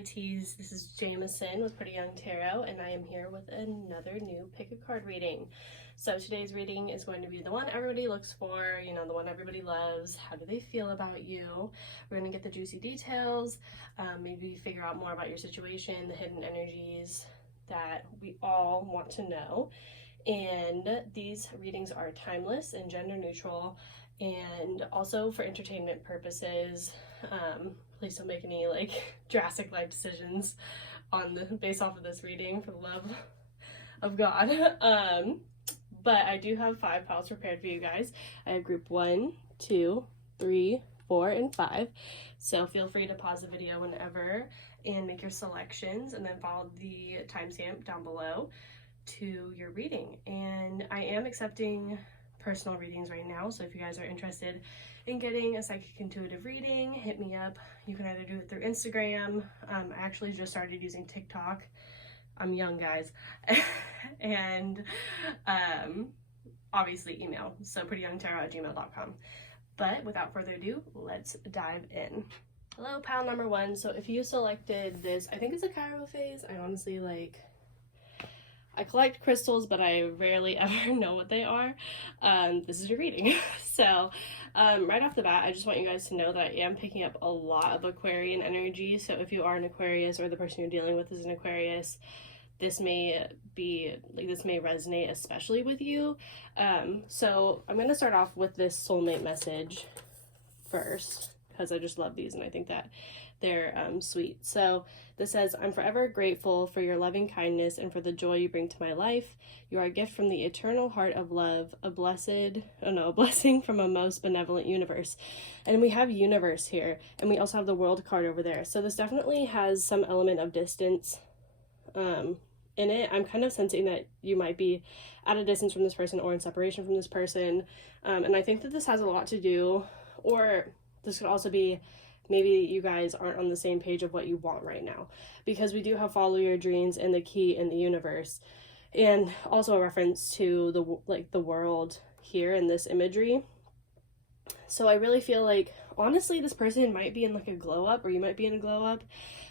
my teas. This is Jameson with Pretty Young Tarot, and I am here with another new pick a card reading. So today's reading is going to be the one everybody looks for, you know, the one everybody loves. How do they feel about you? We're going to get the juicy details, maybe figure out more about your situation, the hidden energies that we all want to know. And these readings are timeless and gender neutral, and also for entertainment purposes. Please don't make any like drastic life decisions based off of this reading, for the love of God. But I do have 5 piles prepared for you guys. I have group 1, 2, 3, 4, and 5. So feel free to pause the video whenever and make your selections, and then follow the timestamp down below to your reading. And I am accepting personal readings right now, so if you guys are interested in getting a psychic intuitive reading, hit me up. You can either do it through Instagram. I actually just started using TikTok. I'm young, guys. And obviously email, so prettyyoungtarot@gmail.com. But without further ado, let's dive in. Hello, pile number 1. So if you selected this, I think it's a Chiron phase. I honestly I collect crystals, but I rarely ever know what they are. This is your reading. So right off the bat, I just want you guys to know that I am picking up a lot of Aquarian energy. So if you are an Aquarius, or the person you're dealing with is an Aquarius, this may resonate especially with you. So I'm going to start off with this soulmate message first, because I just love these and I think that they're sweet. So this says, I'm forever grateful for your loving kindness and for the joy you bring to my life. You are a gift from the eternal heart of love, a blessing from a most benevolent universe. And we have universe here, and we also have the world card over there. So this definitely has some element of distance in it. I'm kind of sensing that you might be at a distance from this person or in separation from this person. And I think that this has a lot to do, or this could also be maybe you guys aren't on the same page of what you want right now, because we do have follow your dreams and the key in the universe, and also a reference to the world here in this imagery. So I really feel like, honestly, this person might be in like a glow up, or you might be in a glow up,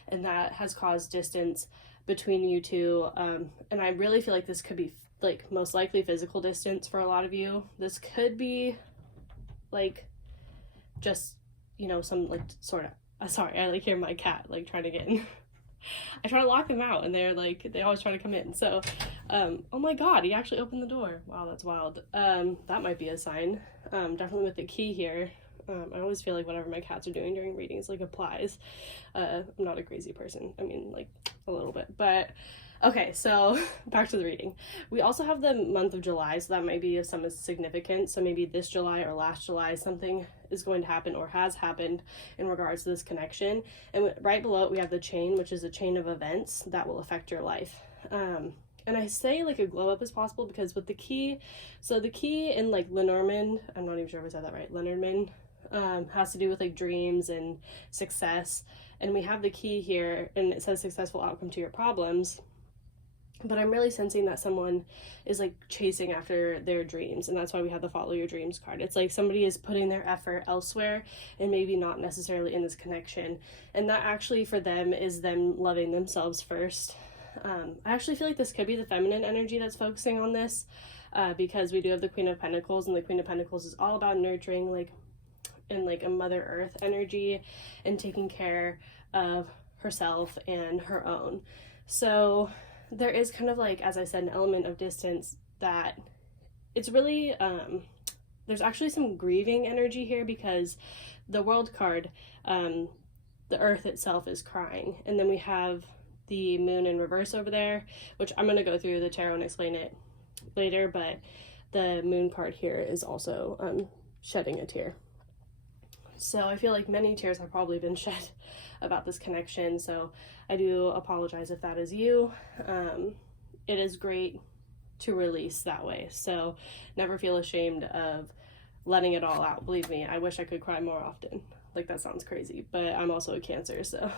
and that has caused distance between you two. And I really feel like this could be like most likely physical distance for a lot of you. This could be like just, you know, some like sort of, sorry, I like hear my cat like trying to get in. I try to lock them out and they're like, they always try to come in. So, oh my God, he actually opened the door. Wow, that's wild. That might be a sign. Definitely with the key here. I always feel like whatever my cats are doing during readings like applies. I'm not a crazy person. I mean, like a little bit, but okay, so back to the reading. We also have the month of July, so that might be of some significance. So maybe this July or last July, something is going to happen or has happened in regards to this connection. And right below it, we have the chain, which is a chain of events that will affect your life. And I say like a glow up is possible because with the key, so the key in like Lenormand, I'm not even sure if I said that right, Lenormand, has to do with like dreams and success. And we have the key here and it says successful outcome to your problems. But I'm really sensing that someone is like chasing after their dreams, and that's why we have the follow your dreams card. It's like somebody is putting their effort elsewhere and maybe not necessarily in this connection, and that actually for them is them loving themselves first. I actually feel like this could be the feminine energy that's focusing on this, because we do have the Queen of Pentacles, and the Queen of Pentacles is all about nurturing, like in like a Mother Earth energy and taking care of herself and her own. So there is kind of like, as I said, an element of distance that it's really, there's actually some grieving energy here, because the World card, the Earth itself is crying. And then we have the Moon in reverse over there, which I'm going to go through the tarot and explain it later, but the Moon card here is also shedding a tear. So I feel like many tears have probably been shed about this connection, so I do apologize if that is you. It is great to release that way, so never feel ashamed of letting it all out. Believe me, I wish I could cry more often. Like, that sounds crazy, but I'm also a Cancer, so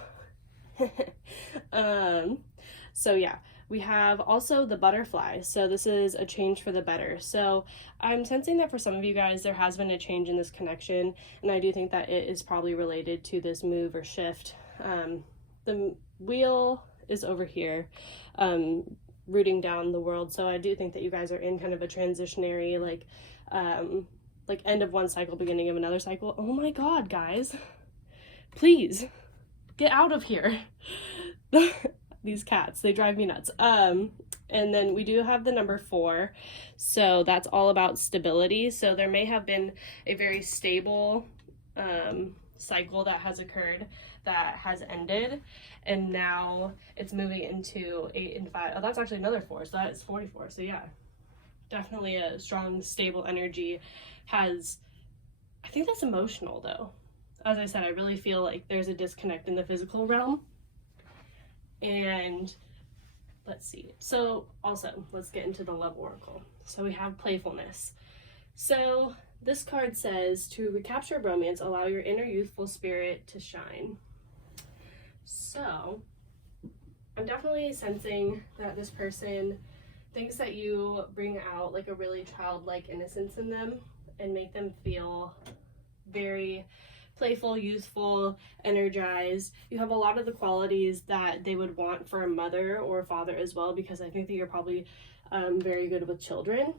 so yeah, we have also the butterfly. So this is a change for the better. So I'm sensing that for some of you guys, there has been a change in this connection, and I do think that it is probably related to this move or shift the wheel is over here, rooting down the world. So I do think that you guys are in kind of a transitionary, like end of one cycle, beginning of another cycle. Oh my God, guys, please get out of here. These cats, they drive me nuts. And then we do have the number 4. So that's all about stability. So there may have been a very stable cycle that has occurred that has ended, and now it's moving into 8 and 5. Oh, that's actually another 4, so that is 44. So yeah, definitely a strong, stable energy. I think that's emotional though. As I said, I really feel like there's a disconnect in the physical realm. And let's see. So also, let's get into the love oracle. So we have playfulness. So this card says, to recapture romance, allow your inner youthful spirit to shine. So I'm definitely sensing that this person thinks that you bring out like a really childlike innocence in them and make them feel very playful, youthful, energized. You have a lot of the qualities that they would want for a mother or a father as well, because I think that you're probably very good with children.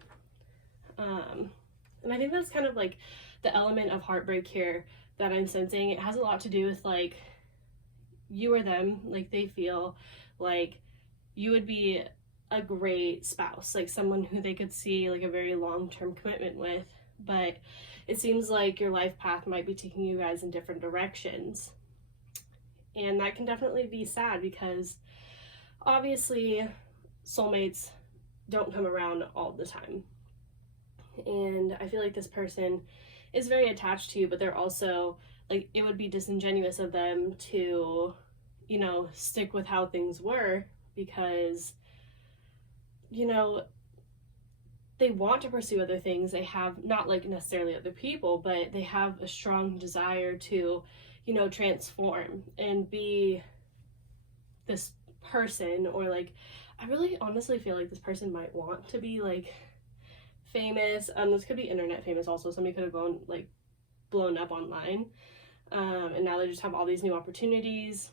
And I think that's kind of like the element of heartbreak here that I'm sensing. It has a lot to do with like you or them, like they feel like you would be a great spouse, like someone who they could see like a very long-term commitment with, but it seems like your life path might be taking you guys in different directions. And that can definitely be sad, because obviously soulmates don't come around all the time. And I feel like this person is very attached to you, but they're also like, it would be disingenuous of them to, you know, stick with how things were, because, you know, they want to pursue other things. They have, not like necessarily other people, but they have a strong desire to, you know, transform and be this person. Or like, I really honestly feel like this person might want to be like famous. This could be internet famous also. Somebody could have blown up online, and now they just have all these new opportunities,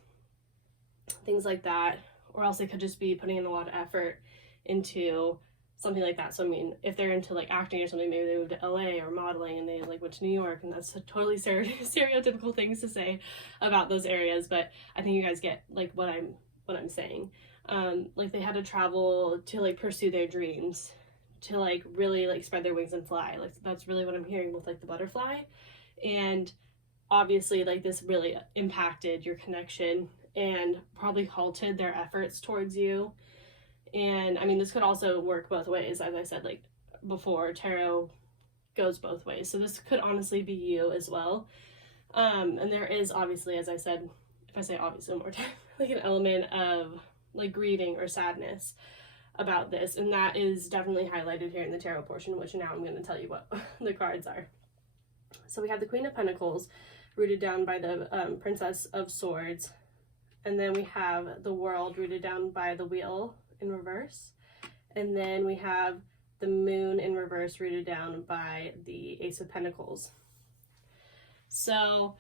things like that. Or else they could just be putting in a lot of effort into something like that. So I mean, if they're into like acting or something, maybe they moved to LA or modeling and they like went to New York, and that's totally stereotypical things to say about those areas, but I think you guys get like what I'm saying. Like they had to travel to like pursue their dreams, to like really like spread their wings and fly. Like that's really what I'm hearing with like the butterfly. And obviously like this really impacted your connection and probably halted their efforts towards you. And I mean, this could also work both ways. As I said like before, tarot goes both ways, so this could honestly be you as well. And there is obviously, as I said, if I say obviously one more time, like an element of like grieving or sadness about this, and that is definitely highlighted here in the tarot portion, which now I'm going to tell you what the cards are. So we have the Queen of Pentacles rooted down by the Princess of Swords, and then we have the World rooted down by the Wheel in reverse, and then we have the Moon in reverse rooted down by the Ace of Pentacles. So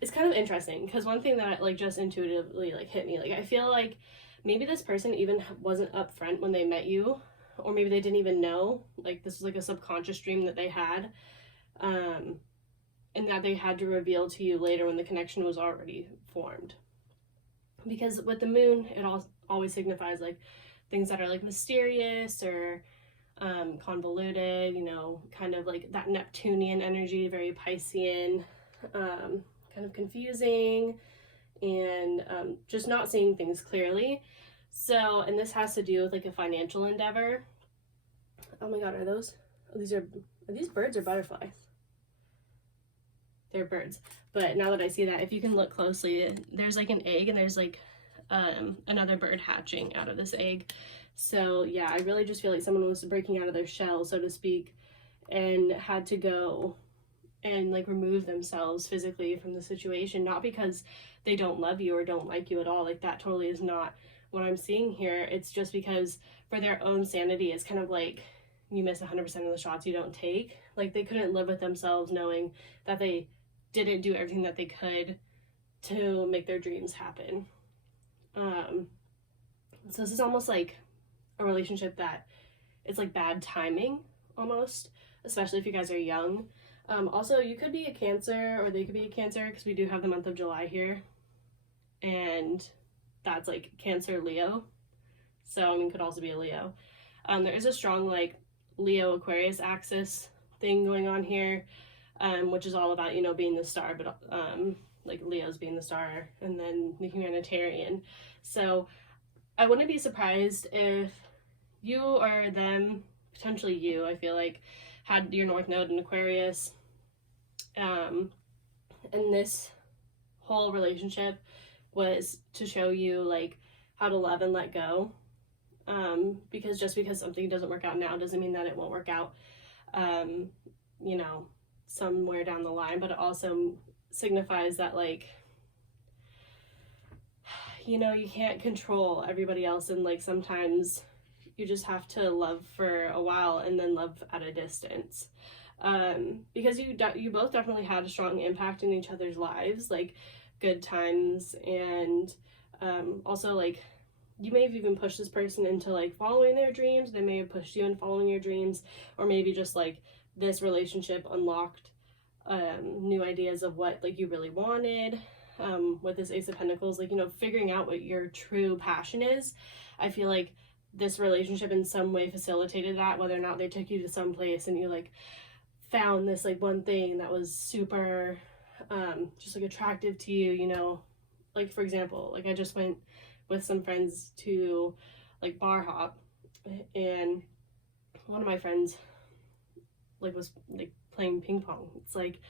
it's kind of interesting, because one thing that like just intuitively like hit me, like I feel like maybe this person even wasn't upfront when they met you, or maybe they didn't even know, like this was like a subconscious dream that they had, and that they had to reveal to you later when the connection was already formed. Because with the Moon, it always signifies like things that are like mysterious or convoluted, you know, kind of like that Neptunian energy, very Piscean, kind of confusing, and just not seeing things clearly. So, and this has to do with like a financial endeavor. Oh my God, are these birds or butterflies? They're birds. But now that I see that, if you can look closely, there's like an egg, and there's like another bird hatching out of this egg. So yeah, I really just feel like someone was breaking out of their shell, so to speak, and had to go and like remove themselves physically from the situation, not because they don't love you or don't like you at all. Like that totally is not what I'm seeing here. It's just because for their own sanity, it's kind of like you miss 100% of the shots you don't take. Like they couldn't live with themselves knowing that they didn't do everything that they could to make their dreams happen. So this is almost like a relationship that it's like bad timing almost, especially if you guys are young. Also, you could be a Cancer, or they could be a Cancer, because we do have the month of July here, and that's like Cancer, Leo. So I mean, could also be a Leo. There is a strong like Leo Aquarius axis thing going on here, which is all about, you know, being the star, but like Leo's being the star, and then the humanitarian. So I wouldn't be surprised if you or them, potentially you, I feel like, had your North Node in Aquarius, and this whole relationship was to show you like how to love and let go, because just because something doesn't work out now doesn't mean that it won't work out, you know, somewhere down the line. But it also signifies that, like, you know, you can't control everybody else, and like sometimes you just have to love for a while and then love at a distance, because you both definitely had a strong impact in each other's lives, like good times, and also like you may have even pushed this person into like following their dreams. They may have pushed you in following your dreams, or maybe just like this relationship unlocked new ideas of what like you really wanted. With this Ace of Pentacles, like, you know, figuring out what your true passion is. I feel like this relationship in some way facilitated that, whether or not they took you to some place and you like found this like one thing that was super just like attractive to you, you know. Like, for example, like I just went with some friends to like bar hop, and one of my friends like was like playing ping pong. It's like,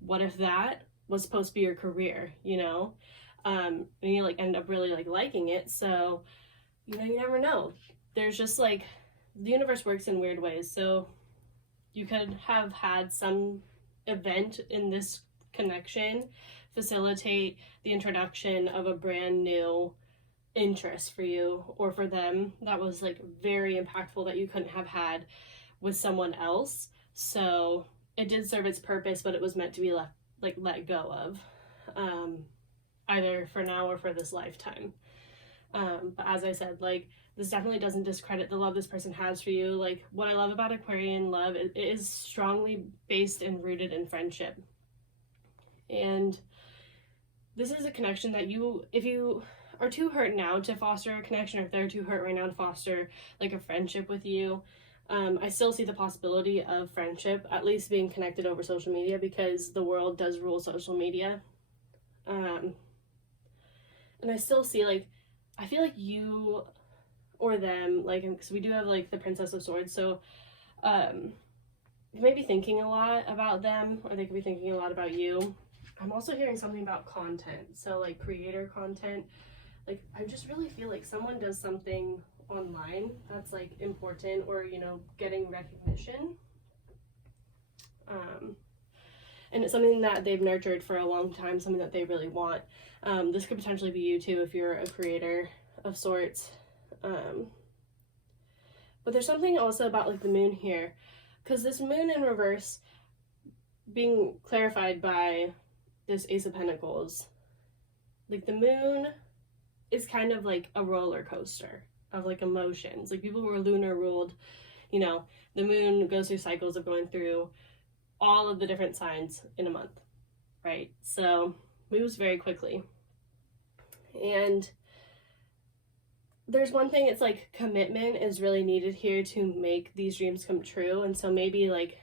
what if that was supposed to be your career, you know? And you like end up really like liking it. So, you know, you never know. There's just like, the universe works in weird ways. So you could have had some event in this connection facilitate the introduction of a brand new interest for you or for them that was like very impactful that you couldn't have had with someone else. So it did serve its purpose, but it was meant to be let go of, either for now or for this lifetime. But as I said, like, this definitely doesn't discredit the love this person has for you. Like, what I love about Aquarian love, it is strongly based and rooted in friendship. And this is a connection that if you are too hurt now to foster a connection, or if they're too hurt right now to foster like a friendship with you, I still see the possibility of friendship, at least being connected over social media, because the world does rule social media. And I still see, like, I feel like you or them, like, because we do have, like, the Princess of Swords, so you may be thinking a lot about them, or they could be thinking a lot about you. I'm also hearing something about content, so, like, creator content. Like, I just really feel like someone does something online that's like important, or, you know, getting recognition, and it's something that they've nurtured for a long time, something that they really want. This could potentially be you too if you're a creator of sorts, but there's something also about like the moon here, because this moon in reverse being clarified by this Ace of Pentacles, like the moon is kind of like a roller coaster of like emotions. Like, people who are lunar ruled, you know, the moon goes through cycles of going through all of the different signs in a month, right? So moves very quickly. And there's one thing, it's like commitment is really needed here to make these dreams come true. And so maybe like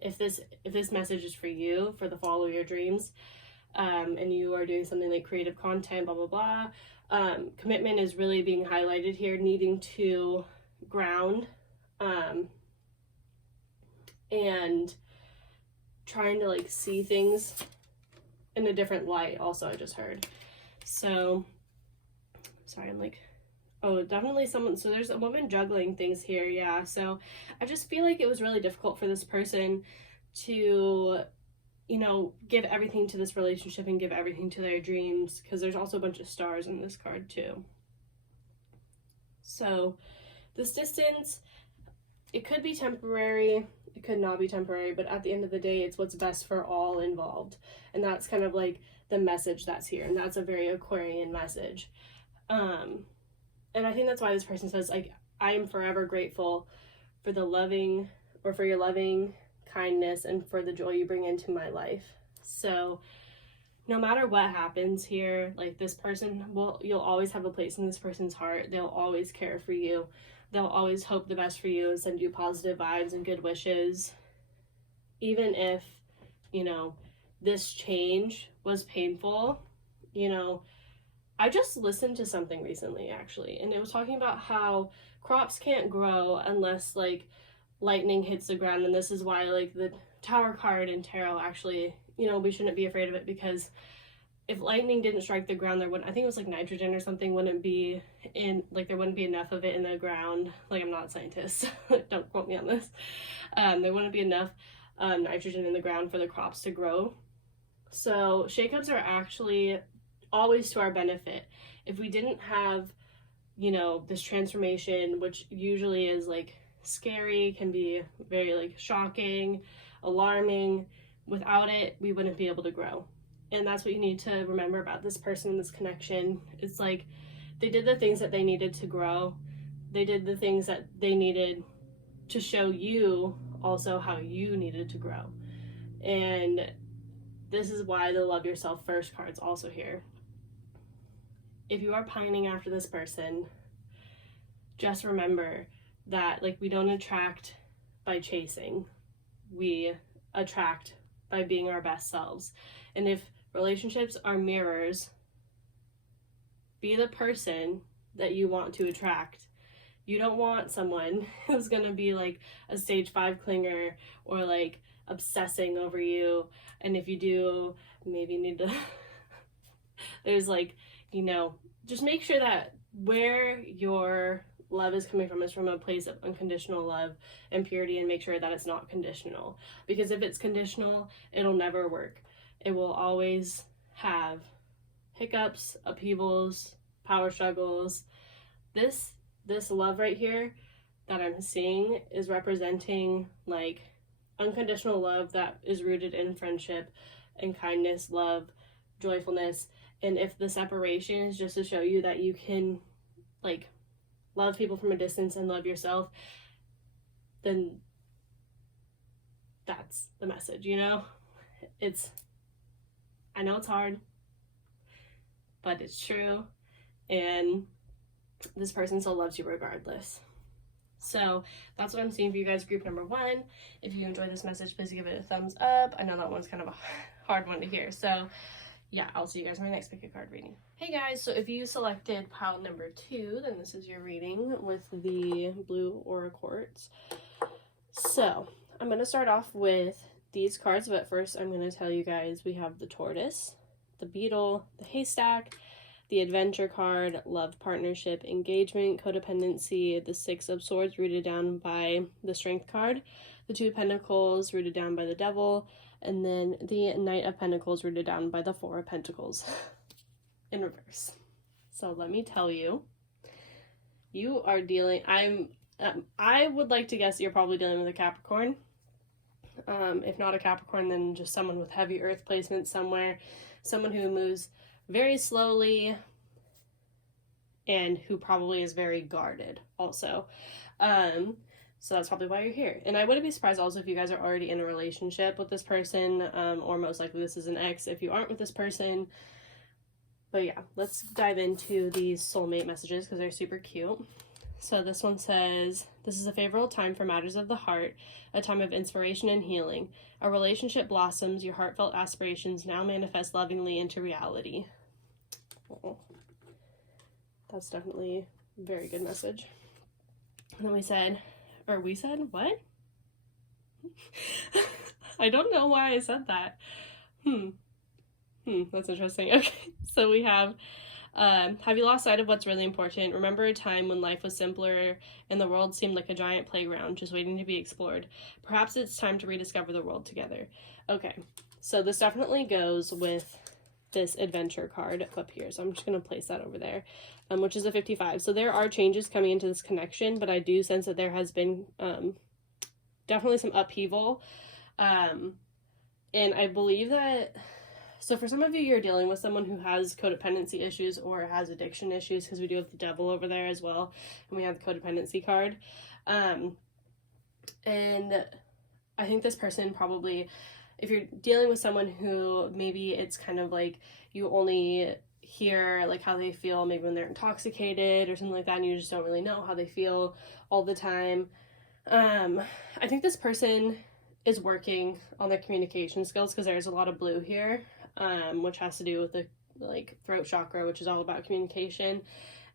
if this message is for you, for the follow your dreams, and you are doing something like creative content, blah blah blah, commitment is really being highlighted here, needing to ground, and trying to like see things in a different light also, I just heard. So sorry, I'm like, oh, definitely someone, so there's a woman juggling things here, yeah. So I just feel like it was really difficult for this person to, you know, give everything to this relationship and give everything to their dreams, because there's also a bunch of stars in this card too. So this distance it could be temporary, it could not be temporary, but at the end of the day, it's what's best for all involved. And that's kind of like the message that's here. And that's a very Aquarian message. And I think that's why this person says, like, I am forever grateful for the loving, or for your loving kindness and for the joy you bring into my life. So no matter what happens here, like, this person you'll always have a place in this person's heart. They'll always care for you. They'll always hope the best for you and send you positive vibes and good wishes. Even if, you know, this change was painful, you know, I just listened to something recently, actually, and it was talking about how crops can't grow unless, like, lightning hits the ground, and this is why, like, the Tower card in tarot, actually, you know, we shouldn't be afraid of it, because if lightning didn't strike the ground, there wouldn't, I think it was like nitrogen or something, wouldn't be in, like, there wouldn't be enough of it in the ground. Like, I'm not a scientist, don't quote me on this. There wouldn't be enough nitrogen in the ground for the crops to grow. So shakeups are actually always to our benefit. If we didn't have, you know, this transformation, which usually is, like, scary, can be very, like, shocking, alarming, without it, we wouldn't be able to grow. And that's what you need to remember about this person and this connection. It's like, they did the things that they needed to grow. They did the things that they needed to show you also how you needed to grow. And this is why the Love Yourself First card's also here. If you are pining after this person, just remember that, like, we don't attract by chasing. We attract by being our best selves. And if relationships are mirrors, be the person that you want to attract. You don't want someone who's gonna be like a stage 5 clinger, or like obsessing over you. And if you do, maybe you need to there's, like, you know, just make sure that where your love is coming from is from a place of unconditional love and purity, and make sure that it's not conditional. Because if it's conditional, it'll never work. It will always have hiccups, upheavals, power struggles. This love right here that I'm seeing is representing, like, unconditional love that is rooted in friendship and kindness, love, joyfulness. And if the separation is just to show you that you can, like, love people from a distance and love yourself, then that's the message, you know? I know it's hard, but it's true, and this person still loves you regardless. So that's what I'm seeing for you guys, group number 1. If you enjoyed this message, please give it a thumbs up. I know that one's kind of a hard one to hear, so yeah, I'll see you guys in my next pick a card reading. Hey guys, so if you selected pile number 2, then this is your reading with the blue aura quartz. So I'm going to start off with these cards, but first I'm going to tell you guys we have the tortoise, the beetle, the haystack, the adventure card, love, partnership, engagement, codependency, the 6 of swords rooted down by the strength card, the 2 of pentacles rooted down by the devil, and then the knight of pentacles rooted down by the 4 of pentacles in reverse. So let me tell you, you are dealing, I would like to guess you're probably dealing with a Capricorn. If not a Capricorn, then just someone with heavy earth placement somewhere, someone who moves very slowly and who probably is very guarded also. So that's probably why you're here. And I wouldn't be surprised also if you guys are already in a relationship with this person, or most likely this is an ex if you aren't with this person. But yeah, let's dive into these soulmate messages because they're super cute. So this one says, this is a favorable time for matters of the heart, a time of inspiration and healing. A relationship blossoms, your heartfelt aspirations now manifest lovingly into reality. Oh, that's definitely a very good message. And then we said, what? I don't know why I said that. That's interesting. Okay, so we have you lost sight of what's really important? Remember a time when life was simpler and the world seemed like a giant playground just waiting to be explored. Perhaps it's time to rediscover the world together. Okay, so this definitely goes with this adventure card up here. So I'm just going to place that over there, which is a 55. So there are changes coming into this connection, but I do sense that there has been definitely some upheaval. And I believe that, so for some of you, you're dealing with someone who has codependency issues or has addiction issues, because we do have the devil over there as well, and we have the codependency card. And I think this person probably, if you're dealing with someone who maybe it's kind of like you only hear like how they feel maybe when they're intoxicated or something like that, and you just don't really know how they feel all the time. I think this person is working on their communication skills, because there's a lot of blue here, which has to do with the like throat chakra, which is all about communication.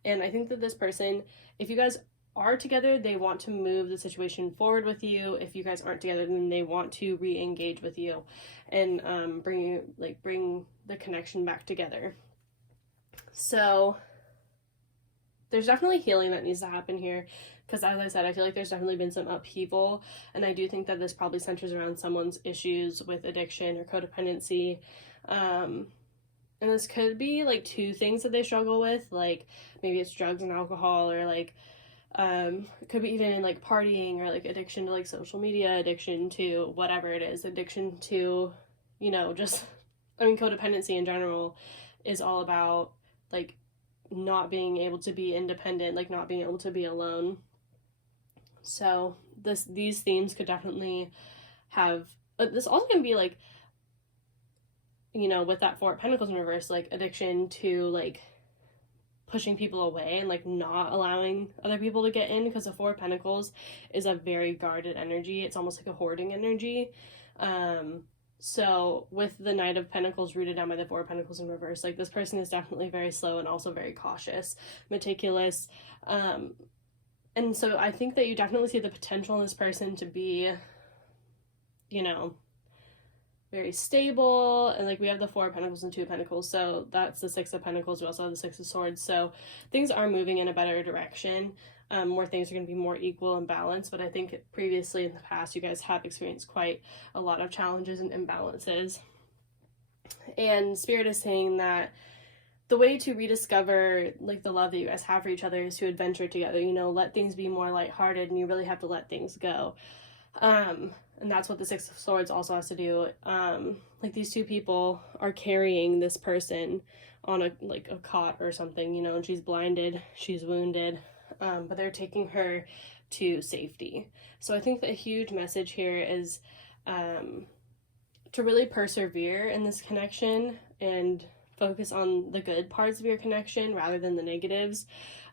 And I think that this person, if you guys are together, they want to move the situation forward with you. If you guys aren't together, then they want to re-engage with you and bring the connection back together. So there's definitely healing that needs to happen here, because as I said, I feel like there's definitely been some upheaval, and I do think that this probably centers around someone's issues with addiction or codependency. And this could be like two things that they struggle with, like maybe it's drugs and alcohol, or like it could be even like partying, or like addiction to like social media, addiction to whatever it is, addiction to, you know, just, I mean, codependency in general is all about like not being able to be independent, like not being able to be alone. So these themes could definitely have, this also can be like, you know, with that Four of Pentacles in reverse, like addiction to like pushing people away and like not allowing other people to get in, because the Four of Pentacles is a very guarded energy. It's almost like a hoarding energy. So with the Knight of Pentacles rooted down by the Four of Pentacles in reverse, like this person is definitely very slow and also very cautious, meticulous. And so I think that you definitely see the potential in this person to be, you know, very stable. And like we have the Four of Pentacles and Two of Pentacles, so that's the Six of Pentacles. We also have the Six of Swords, so things are moving in a better direction, where things are going to be more equal and balanced. But I think previously in the past you guys have experienced quite a lot of challenges and imbalances, and Spirit is saying that the way to rediscover like the love that you guys have for each other is to adventure together, you know, let things be more lighthearted, and you really have to let things go. And that's what the Six of Swords also has to do. Like these two people are carrying this person on a cot or something, you know, and she's blinded, she's wounded, but they're taking her to safety. So I think the huge message here is to really persevere in this connection and focus on the good parts of your connection rather than the negatives.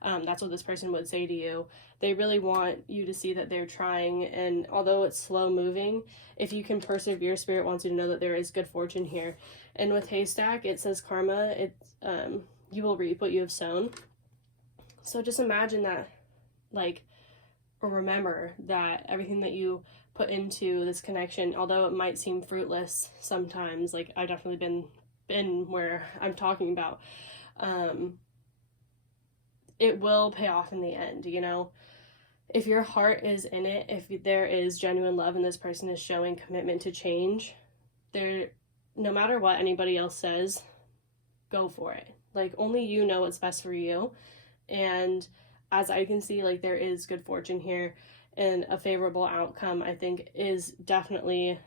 That's what this person would say to you. They really want you to see that they're trying, and although it's slow moving, if you can persevere, Spirit wants you to know that there is good fortune here. And with Haystack, it says karma, it's you will reap what you have sown. So just imagine that, like, or remember that everything that you put into this connection, although it might seem fruitless sometimes, like I've definitely been where I'm talking about, it will pay off in the end, you know? If your heart is in it, if there is genuine love and this person is showing commitment to change, no matter what anybody else says, go for it. Like, only you know what's best for you. And as I can see, like, there is good fortune here, and a favorable outcome, I think, is definitely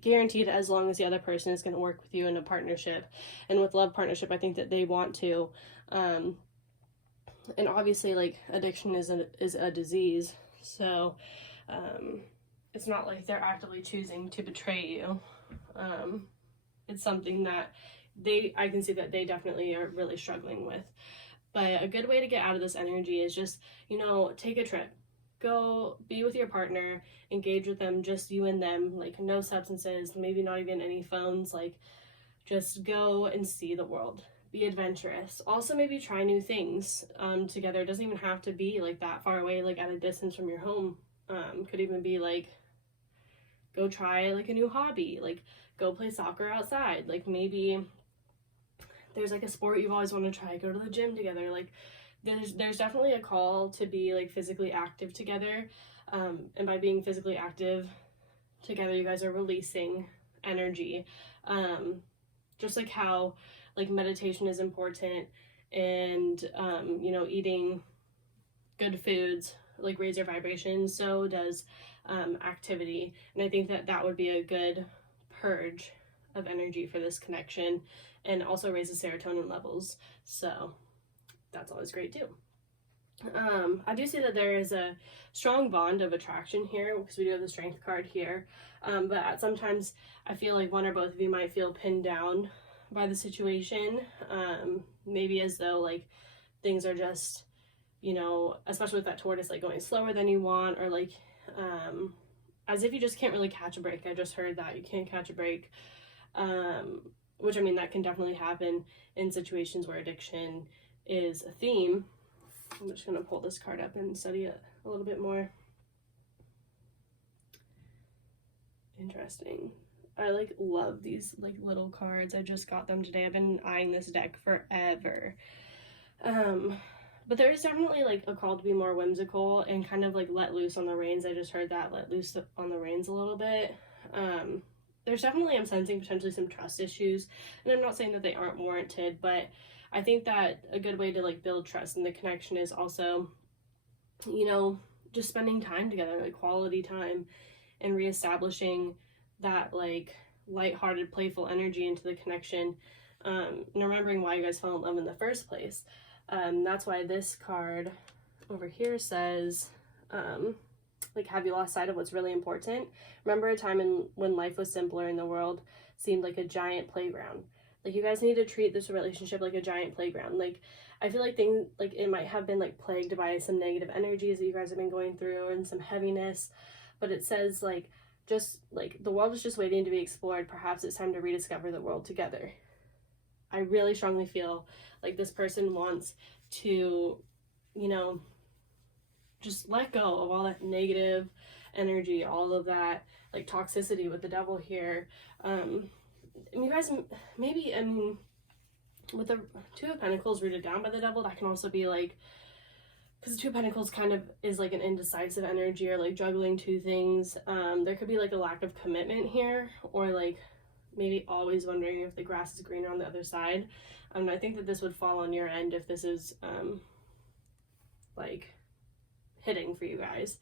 guaranteed as long as the other person is going to work with you in a partnership. And with love partnership, I think that they want to. And obviously, like, addiction is a disease, so it's not like they're actively choosing to betray you. It's something that I can see that they definitely are really struggling with. But a good way to get out of this energy is just, you know, take a trip. Go be with your partner, engage with them, just you and them, like no substances, maybe not even any phones, like just go and see the world. Be adventurous. Also maybe try new things together. It doesn't even have to be like that far away, like at a distance from your home. Could even be like, go try like a new hobby, like go play soccer outside, like maybe there's like a sport you've always wanted to try, go to the gym together. Like there's definitely a call to be like physically active together, and by being physically active together, you guys are releasing energy, just like how like meditation is important, and you know, eating good foods like raise your vibration, so does activity. And I think that that would be a good purge of energy for this connection, and also raises serotonin levels. So that's always great too. I do see that there is a strong bond of attraction here, because we do have the Strength card here. But sometimes I feel like one or both of you might feel pinned down by the situation. Maybe as though like things are just, you know, especially with that tortoise, like going slower than you want, or like as if you just can't really catch a break. I just heard that you can't catch a break, which I mean, that can definitely happen in situations where addiction is a theme. I'm just going to pull this card up and study it a little bit more. Interesting. I like love these like little cards. I just got them today. I've been eyeing this deck forever. But there is definitely like a call to be more whimsical and kind of like let loose on the reins. I just heard that, let loose on the reins a little bit. There's definitely, I'm sensing potentially some trust issues, and I'm not saying that they aren't warranted, but I think that a good way to like build trust in the connection is also, you know, just spending time together, like quality time, and reestablishing that like lighthearted, playful energy into the connection, and remembering why you guys fell in love in the first place. That's why this card over here says, like, have you lost sight of what's really important? Remember a time when life was simpler and the world seemed like a giant playground. Like, you guys need to treat this relationship like a giant playground. Like, I feel like things, like, it might have been, like, plagued by some negative energies that you guys have been going through and some heaviness. But it says, like, just, like, the world is just waiting to be explored. Perhaps it's time to rediscover the world together. I really strongly feel like this person wants to, you know, just let go of all that negative energy, all of that, like, toxicity with the devil here. You guys, maybe, I mean, with the Two of Pentacles rooted down by the devil, that can also be like, because the Two of Pentacles kind of is like an indecisive energy, or like juggling two things. There could be like a lack of commitment here, or like maybe always wondering if the grass is greener on the other side. I think that this would fall on your end if this is like hitting for you guys.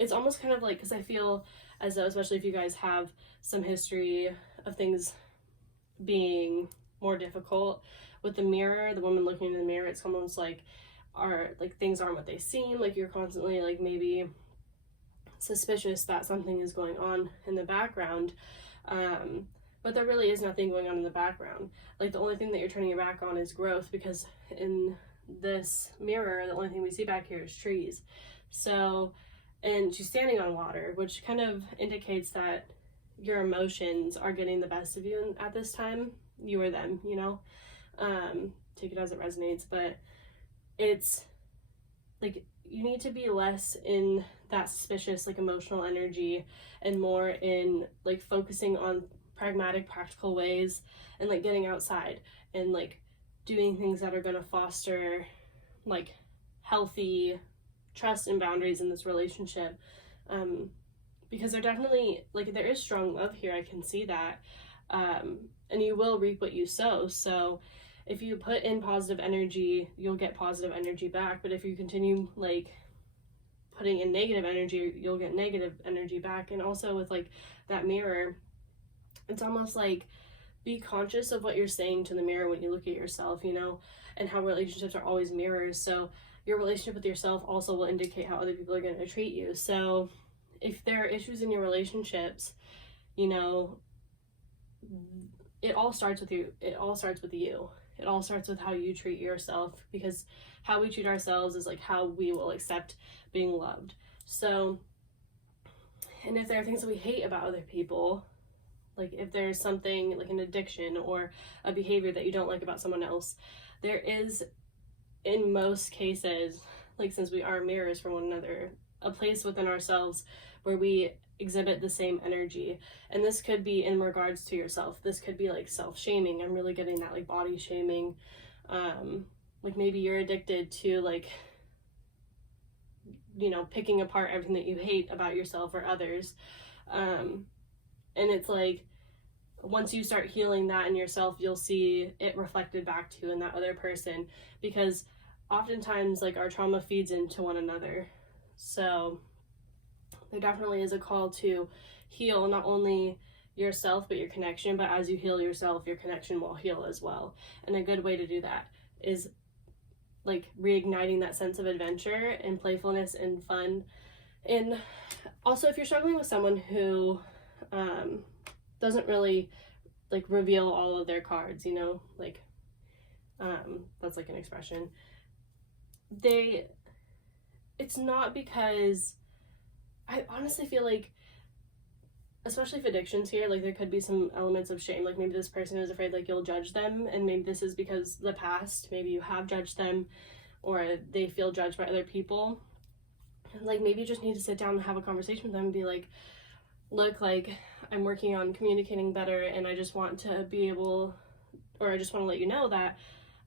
It's almost kind of like, because I feel as though, especially if you guys have some history of things being more difficult with the mirror, the woman looking in the mirror, it's almost like things aren't what they seem. Like, you're constantly like maybe suspicious that something is going on in the background, but there really is nothing going on in the background. Like, the only thing that you're turning your back on is growth, because in this mirror the only thing we see back here is trees. So, and she's standing on water, which kind of indicates that your emotions are getting the best of you at this time, you or them, you know. Take it as it resonates, but it's like you need to be less in that suspicious, like, emotional energy, and more in like focusing on pragmatic, practical ways, and like getting outside and like doing things that are going to foster like healthy trust and boundaries in this relationship, because there definitely, like, there is strong love here. I can see that, and you will reap what you sow. So if you put in positive energy, you'll get positive energy back. But if you continue like putting in negative energy, you'll get negative energy back. And also with like that mirror, it's almost like, be conscious of what you're saying to the mirror when you look at yourself, you know, and how relationships are always mirrors. So your relationship with yourself also will indicate how other people are going to treat you. So if there are issues in your relationships, you know, it all starts with you. It all starts with you. It all starts with how you treat yourself, because how we treat ourselves is like how we will accept being loved. So, and if there are things that we hate about other people, like if there's something like an addiction or a behavior that you don't like about someone else, there is, in most cases, like, since we are mirrors for one another, a place within ourselves where we exhibit the same energy. And this could be in regards to yourself. This could be like self-shaming. I'm really getting that, like, body shaming. Like, maybe you're addicted to, like, you know, picking apart everything that you hate about yourself or others. And it's like, once you start healing that in yourself, you'll see it reflected back to you in that other person, because oftentimes, like, our trauma feeds into one another. So there definitely is a call to heal not only yourself but your connection, but as you heal yourself, your connection will heal as well. And a good way to do that is like reigniting that sense of adventure and playfulness and fun. And also, if you're struggling with someone who doesn't really like reveal all of their cards, you know, like that's like an expression, it's not because, I honestly feel like, especially if addiction's here, like there could be some elements of shame. Like maybe this person is afraid like you'll judge them, and maybe this is because the past, maybe you have judged them or they feel judged by other people. Like maybe you just need to sit down and have a conversation with them and be like, look, like I'm working on communicating better, and I just want to be able, or I just want to let you know that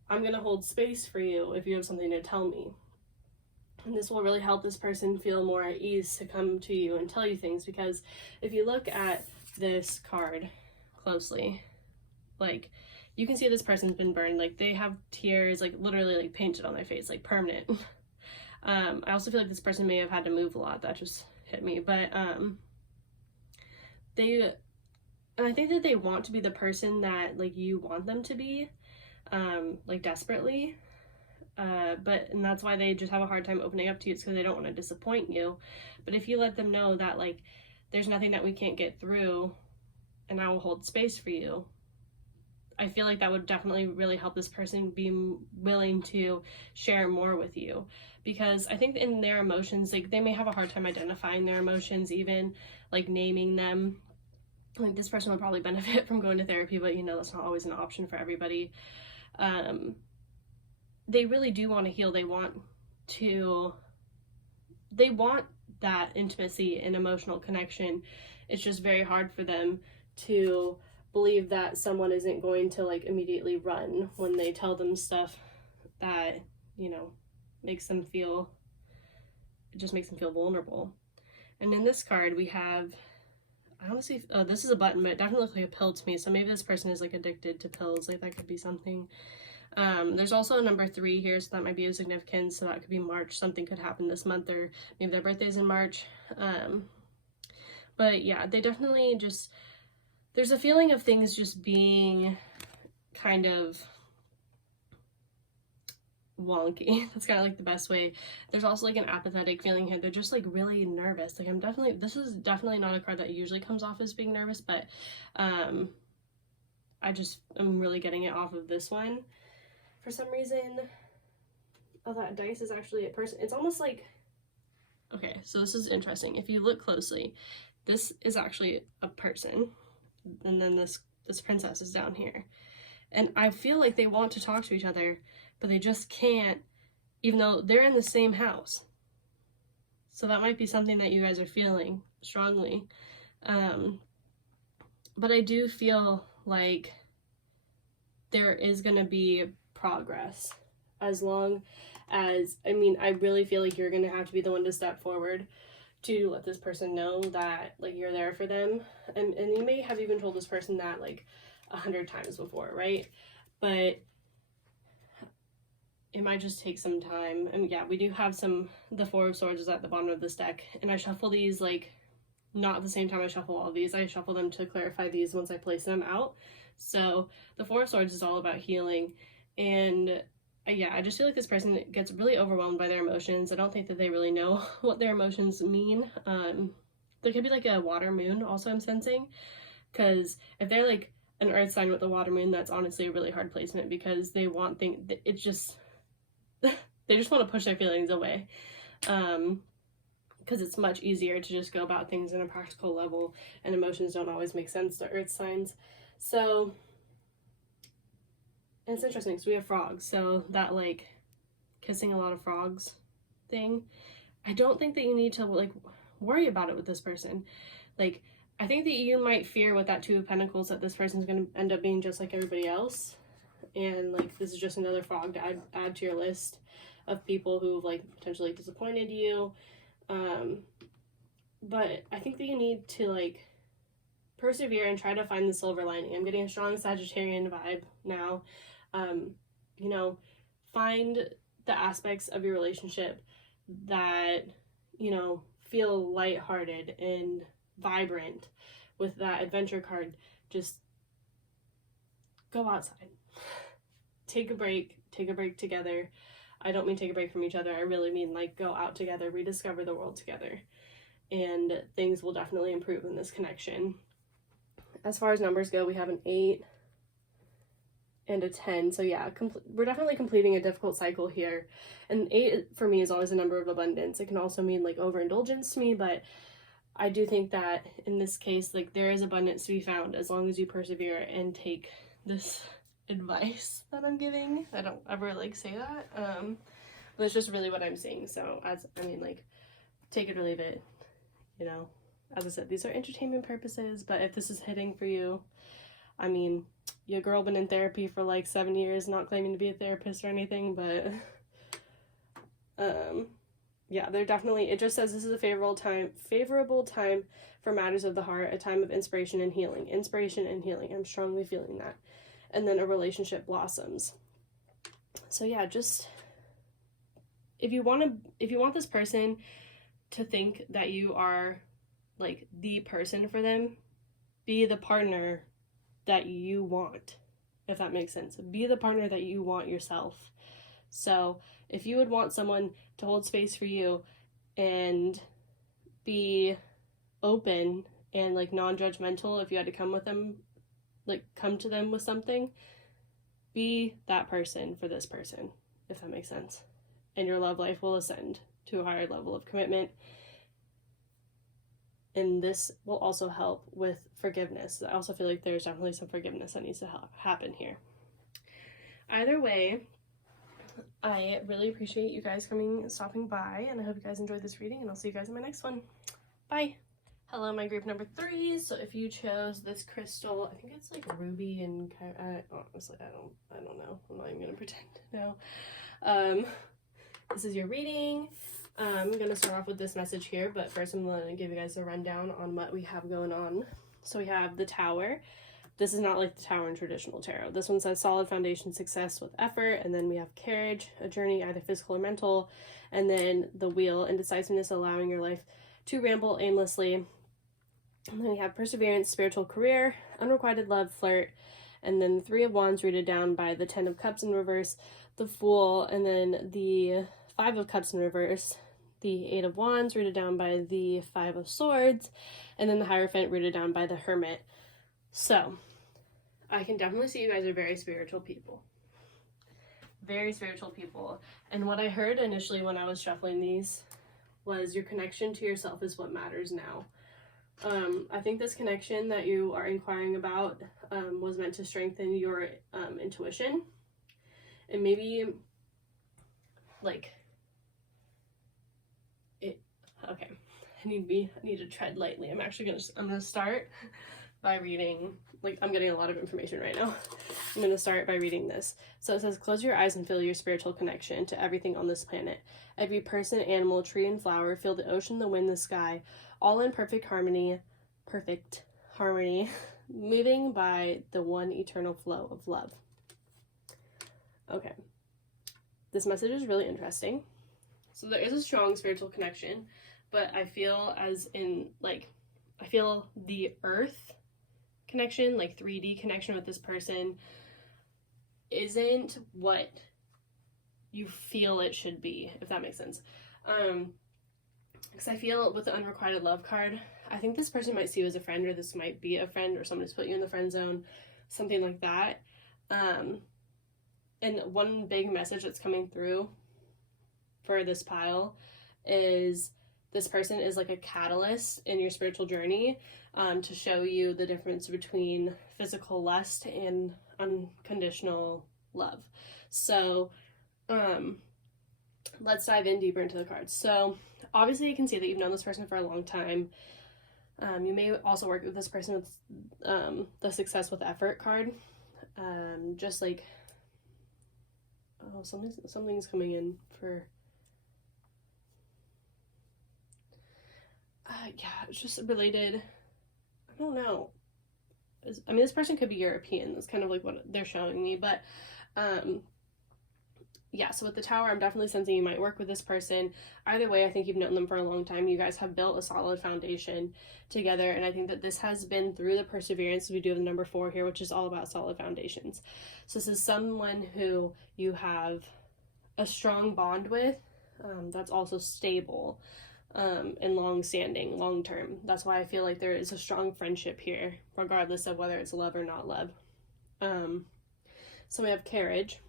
I'm going to hold space for you if you have something to tell me. And this will really help this person feel more at ease to come to you and tell you things, because if you look at this card closely, like you can see this person's been burned. Like they have tears, like literally like painted on their face, like permanent. I also feel like this person may have had to move a lot. That just hit me. But and I think that they want to be the person that like you want them to be, like desperately. And that's why they just have a hard time opening up to you. It's because they don't want to disappoint you. But if you let them know that like there's nothing that we can't get through and I will hold space for you, I feel like that would definitely really help this person be willing to share more with you. Because I think in their emotions, like they may have a hard time identifying their emotions, even like naming them. Like this person would probably benefit from going to therapy, but you know that's not always an option for everybody. They really do want to heal. They want that intimacy and emotional connection. It's just very hard for them to believe that someone isn't going to like immediately run when they tell them stuff that, you know, it just makes them feel vulnerable. And in this card we have, I honestly, oh, this is a button, but it definitely looks like a pill to me. So maybe this person is like addicted to pills. Like that could be something. There's also a number 3 here, so that might be a significance. So that could be March. Something could happen this month, or maybe their birthday's in March. But yeah, they definitely just, there's a feeling of things just being kind of wonky. That's kind of like the best way. There's also like an apathetic feeling here. They're just like really nervous. Like this is definitely not a card that usually comes off as being nervous, but I'm really getting it off of this one for some reason. Oh, that dice is actually a person. It's almost like, okay, so this is interesting. If you look closely, this is actually a person, and then this princess is down here. And I feel like they want to talk to each other, but they just can't, even though they're in the same house. So that might be something that you guys are feeling strongly. But I do feel like there is going to be progress, as long as, I mean, I really feel like you're going to have to be the one to step forward to let this person know that like you're there for them. And you may have even told this person that like 100 times before, right? But it might just take some time. And yeah, we do have the 4 of Swords is at the bottom of this deck, and I shuffle these like not at the same time I shuffle all of these. I shuffle them to clarify these once I place them out. So the 4 of Swords is all about healing. And yeah, I just feel like this person gets really overwhelmed by their emotions. I don't think that they really know what their emotions mean. There could be like a water moon also, I'm sensing, because if they're like an earth sign with the water moon, that's honestly a really hard placement, because they want things, it's just they just want to push their feelings away, because it's much easier to just go about things in a practical level, and emotions don't always make sense to earth signs. So, and it's interesting because we have frogs, so that like kissing a lot of frogs thing, I don't think that you need to like worry about it with this person. Like, I think that you might fear with that 2 of Pentacles that this person's going to end up being just like everybody else, and like this is just another frog to add to your list of people who've like potentially disappointed you. But I think that you need to like persevere and try to find the silver lining. I'm getting a strong Sagittarian vibe now. You know, find the aspects of your relationship that, you know, feel lighthearted and vibrant with that adventure card, just go outside. Take a break together. I don't mean take a break from each other. I really mean like go out together, rediscover the world together. And things will definitely improve in this connection. As far as numbers go, we have an 8 and a 10. So yeah, we're definitely completing a difficult cycle here. And 8 for me is always a number of abundance. It can also mean like overindulgence to me, but I do think that in this case, like there is abundance to be found as long as you persevere and take this advice that I'm giving. I don't ever like say that, but it's just really what I'm seeing. So like take it or leave it, you know. As I said, these are entertainment purposes, but if this is hitting for you, I mean, your girl been in therapy for like 7 years, not claiming to be a therapist or anything, but yeah, they're definitely, it just says this is a favorable time for matters of the heart, a time of inspiration and healing. I'm strongly feeling that. And then a relationship blossoms. So yeah, just if you want this person to think that you are like the person for them, be the partner that you want, if that makes sense. Be the partner that you want yourself. So if you would want someone to hold space for you and be open and like non-judgmental, if you had to come to them with something, be that person for this person, if that makes sense. And your love life will ascend to a higher level of commitment. And this will also help with forgiveness. I also feel like there's definitely some forgiveness that needs to happen here. Either way, I really appreciate you guys stopping by, and I hope you guys enjoyed this reading, and I'll see you guys in my next one. Bye! Hello, my group number 3. So if you chose this crystal, I think it's like ruby and honestly, I don't know. I'm not even gonna pretend to know. This is your reading. I'm gonna start off with this message here, but first I'm gonna give you guys a rundown on what we have going on. So we have the Tower. This is not like the Tower in traditional tarot. This one says solid foundation, success with effort, and then we have carriage, a journey either physical or mental, and then the Wheel, indecisiveness, allowing your life to ramble aimlessly. And then we have perseverance, spiritual career, unrequited love, flirt, and then the 3 of Wands rooted down by the 10 of Cups in reverse, the Fool, and then the 5 of Cups in reverse, the 8 of Wands rooted down by the 5 of Swords, and then the Hierophant rooted down by the Hermit. So, I can definitely see you guys are very spiritual people. Very spiritual people. And what I heard initially when I was shuffling these was your connection to yourself is what matters now. I think this connection that you are inquiring about was meant to strengthen your intuition. And maybe, like, okay, I need to tread lightly. I'm gonna start by reading, like, I'm getting a lot of information right now. I'm gonna start by reading this. So it says, close your eyes and feel your spiritual connection to everything on this planet. Every person, animal, tree, and flower, feel the ocean, the wind, the sky, all in perfect harmony, moving by the one eternal flow of love. Okay. This message is really interesting. So there is a strong spiritual connection, but I feel I feel the earth connection, like 3D connection with this person, isn't what you feel it should be, if that makes sense. Because I feel with the unrequited love card, I think this person might see you as a friend, or this might be a friend, or someone who's put you in the friend zone, something like that. And one big message that's coming through for this pile is this person is like a catalyst in your spiritual journey, to show you the difference between physical lust and unconditional love. So let's dive in deeper into the cards. So obviously you can see that you've known this person for a long time. You may also work with this person with the success with effort card. Just like, oh, something's coming in for, yeah, it's just related, I don't know. I mean, this person could be European. That's kind of like what they're showing me, but yeah, so with the Tower, I'm definitely sensing you might work with this person. Either way, I think you've known them for a long time. You guys have built a solid foundation together, and I think that this has been through the perseverance. We do have the number 4 here, which is all about solid foundations. So this is someone who you have a strong bond with, that's also stable, and long-standing, long-term. That's why I feel like there is a strong friendship here, regardless of whether it's love or not love. So we have carriage.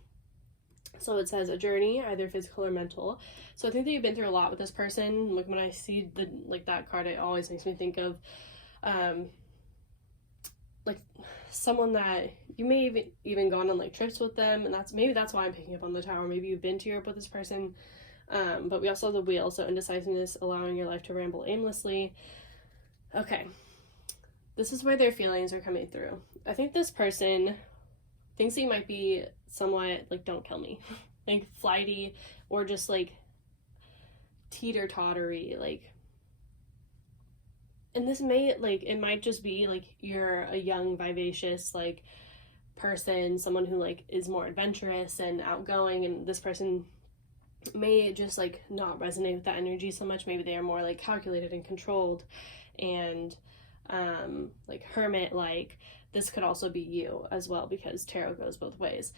So it says a journey, either physical or mental. So I think that you've been through a lot with this person. Like when I see the that card, it always makes me think of like someone that you may even gone on like trips with them, and that's why I'm picking up on the Tower. Maybe you've been to Europe with this person. But we also have the Wheel, so indecisiveness, allowing your life to ramble aimlessly. Okay, this is where their feelings are coming through. I think this person thinks that you might be somewhat like, don't kill me, like flighty, or just like teeter-tottery, like, and this may, like, it might just be like you're a young, vivacious, like, person, someone who like is more adventurous and outgoing, and this person may just like not resonate with that energy so much. Maybe they are more like calculated and controlled, and like hermit, like this could also be you as well, because tarot goes both ways.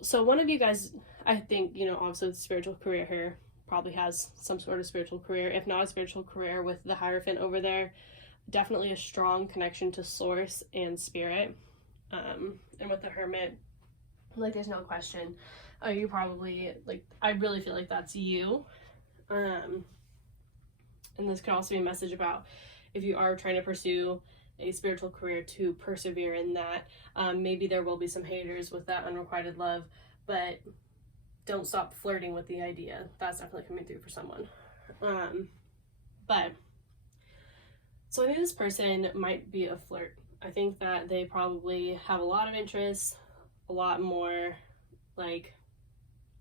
So one of you guys, I think, you know, obviously the spiritual career here, probably has some sort of spiritual career. If not a spiritual career with the Hierophant over there, definitely a strong connection to source and spirit. And with the Hermit, like, there's no question. You probably, like, I really feel like that's you. And this could also be a message about if you are trying to pursue a spiritual career, to persevere in that. Maybe there will be some haters with that unrequited love, but don't stop flirting with the idea. That's definitely coming through for someone. But so I think this person might be a flirt. I think that they probably have a lot of interests, a lot more, like,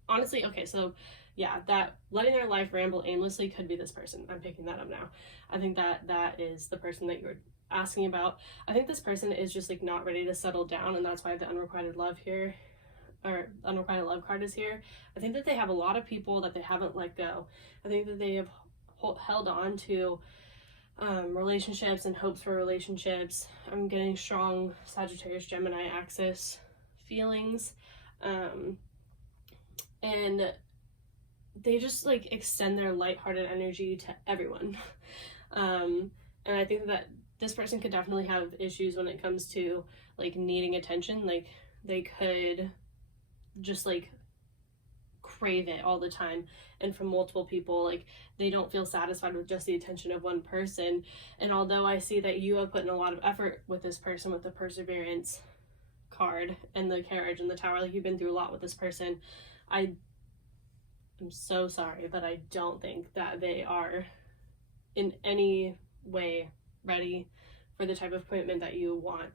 honestly, okay, so yeah, that letting their life ramble aimlessly could be this person. I'm picking that up now. I think that is the person that you're asking about. I think this person is just like not ready to settle down, and that's why the unrequited love here, or unrequited love card, is here. I think that they have a lot of people that they haven't let go. I think that they have held on to relationships and hopes for relationships. I'm getting strong Sagittarius Gemini axis feelings, and they just like extend their lighthearted energy to everyone. And I think that this person could definitely have issues when it comes to like needing attention. Like they could just like crave it all the time, and from multiple people. Like they don't feel satisfied with just the attention of one person. And although I see that you have put in a lot of effort with this person, with the perseverance card and the carriage and the Tower, like you've been through a lot with this person, I'm so sorry, but I don't think that they are in any way ready for the type of commitment that you want.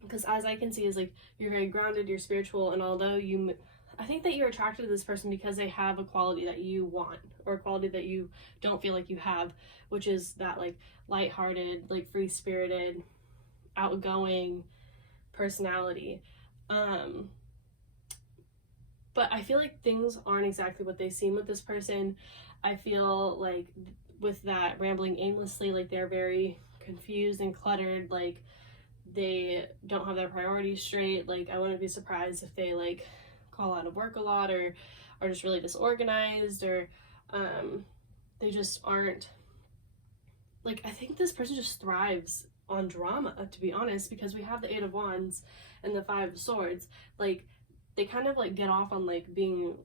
Because as I can see is like you're very grounded, you're spiritual, and although I think that you're attracted to this person because they have a quality that you want, or a quality that you don't feel like you have, which is that like lighthearted, like free-spirited, outgoing personality. But I feel like things aren't exactly what they seem with this person. I feel like with that rambling aimlessly, like they're very confused and cluttered, like they don't have their priorities straight. Like I wouldn't be surprised if they like call out of work a lot, or are just really disorganized, or they just aren't, like, I think this person just thrives on drama, to be honest, because we have the 8 of Wands and the 5 of Swords. Like they kind of like get off on like being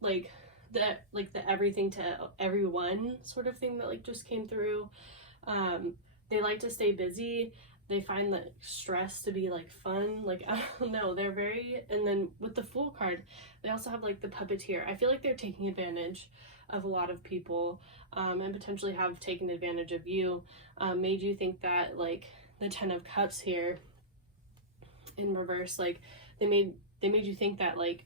like the everything to everyone sort of thing that like just came through. They like to stay busy. They find that stress to be like fun. Like I don't know, they're very, and then with the Fool card, they also have like the puppeteer. I feel like they're taking advantage of a lot of people, and potentially have taken advantage of you. Made you think that like the 10 of Cups here in reverse, like they made you think that like,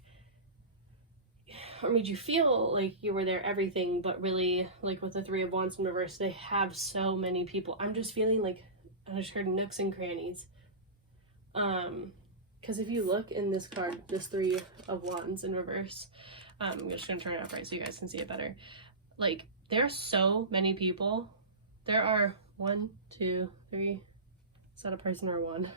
or made you feel like you were their everything, but really like with the 3 of Wands in reverse, they have so many people. I'm just feeling like I just heard nooks and crannies. Because if you look in this card, this 3 of Wands in reverse, I'm just going to turn it up right so you guys can see it better. Like, there are so many people. There are 1, 2, 3, is that a person or 1?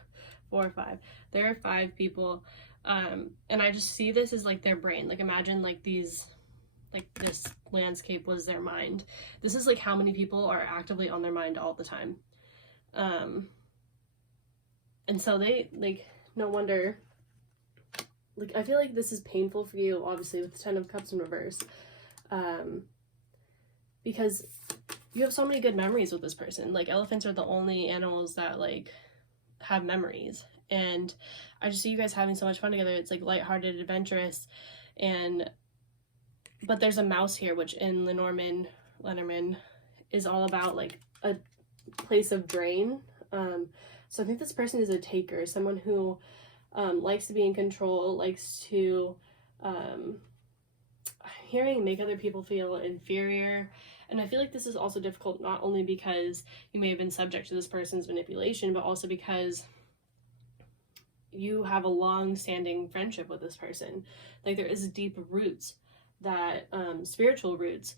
4 or 5. There are 5 people. And I just see this as like their brain. Like, imagine like these, like this landscape was their mind. This is like how many people are actively on their mind all the time. And so they, like, no wonder, like, I feel like this is painful for you, obviously, with the 10 of Cups in reverse, because you have so many good memories with this person. Like, elephants are the only animals that, like, have memories, and I just see you guys having so much fun together. It's, like, lighthearted, adventurous, but there's a mouse here, which in Lenormand is all about, like, a place of drain. So I think this person is a taker, someone who likes to be in control, likes to, I'm hearing, make other people feel inferior. And I feel like this is also difficult not only because you may have been subject to this person's manipulation, but also because you have a long-standing friendship with this person. Like, there is deep roots, that spiritual roots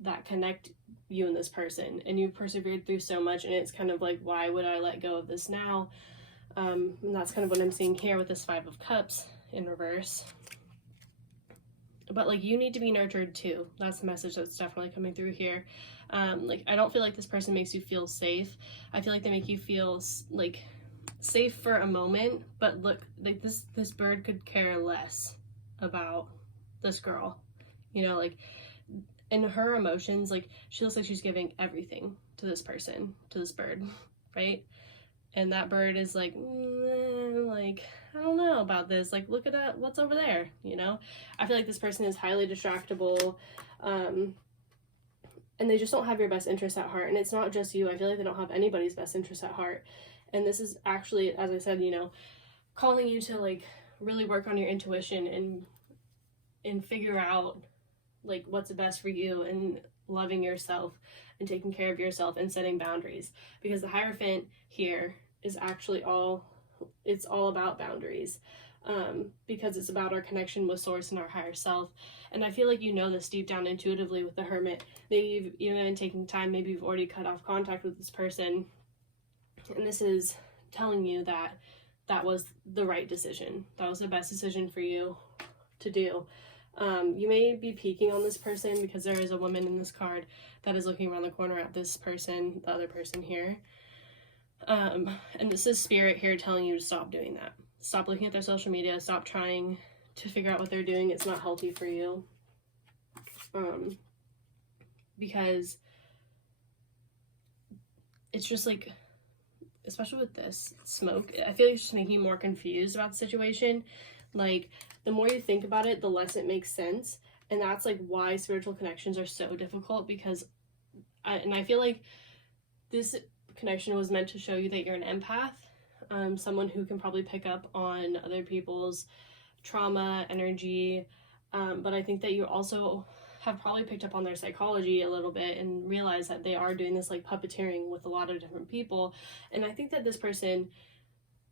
that connect you and this person, and you've persevered through so much, and it's kind of like, why would I let go of this now? And that's kind of what I'm seeing here with this 5 of Cups in reverse. But, like, you need to be nurtured too. That's the message that's definitely coming through here. Like, I don't feel like this person makes you feel safe. I feel like they make you feel like safe for a moment, but look, like, this bird could care less about this girl, you know, like, in her emotions, like, she looks like she's giving everything to this person, to this bird, right? And that bird is like, like, I don't know about this, like, look at that, what's over there, you know? I feel like this person is highly distractible, and they just don't have your best interest at heart. And it's not just you. I feel like they don't have anybody's best interest at heart. And this is actually, as I said, you know, calling you to, like, really work on your intuition and figure out, like, what's the best for you, and loving yourself and taking care of yourself and setting boundaries. Because the Hierophant here is actually all about boundaries, because it's about our connection with Source and our higher self. And I feel like you know this deep down intuitively with the Hermit. Maybe you've even taken time, maybe you've already cut off contact with this person, and this is telling you that that was the right decision. That was the best decision for you to do. You may be peeking on this person because there is a woman in this card that is looking around the corner at this person, the other person here. And this is Spirit here telling you to stop doing that. Stop looking at their social media. Stop trying to figure out what they're doing. It's not healthy for you. Because it's just like, especially with this smoke, I feel like it's just making you more confused about the situation. Like, the more you think about it, the less it makes sense. And that's, like, why spiritual connections are so difficult, because I feel like this connection was meant to show you that you're an empath, someone who can probably pick up on other people's trauma, energy, but I think that you also have probably picked up on their psychology a little bit and realized that they are doing this, like, puppeteering with a lot of different people. And I think that this person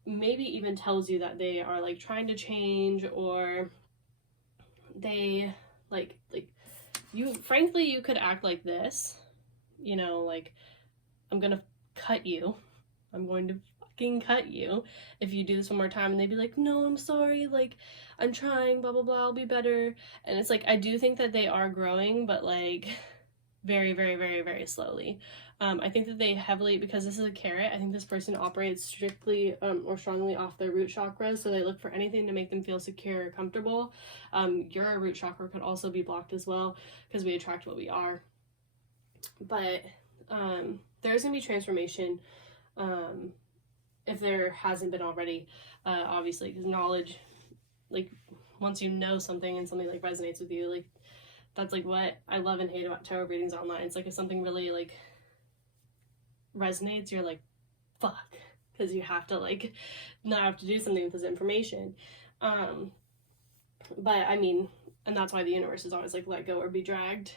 maybe even tells you that they are, like, trying to change, or they like you, frankly, you could act like this, you know, like, I'm gonna cut you, I'm going to fucking cut you if you do this one more time. And they'd be like, no, I'm sorry, like, I'm trying, blah blah blah, I'll be better. And it's like, I do think that they are growing, but, like, very, very, very, very slowly. I think that they heavily, because this is a carrot, I think this person operates strictly or strongly off their root chakra, so they look for anything to make them feel secure or comfortable. Your root chakra could also be blocked as well, because we attract what we are. But there's going to be transformation, if there hasn't been already, obviously, because knowledge, like, once you know something and something, like, resonates with you, like, that's, like, what I love and hate about tarot readings online. It's like, if something really, like, resonates, you're like, fuck, because you have to, like, not have to do something with this information. But I mean, and that's why the universe is always like, let go or be dragged.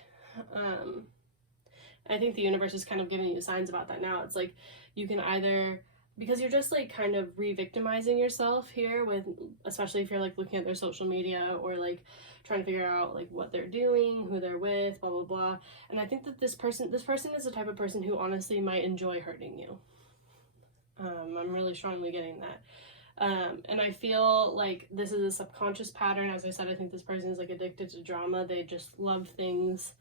I think the universe is kind of giving you signs about that now. It's like, you can either because you're just like kind of re-victimizing yourself here with, especially if you're like looking at their social media or like trying to figure out like what they're doing, who they're with, blah blah blah. And I think that this person is the type of person who honestly might enjoy hurting you. I'm really strongly getting that. And I feel like this is a subconscious pattern. As I said, I think this person is like addicted to drama. They just love things,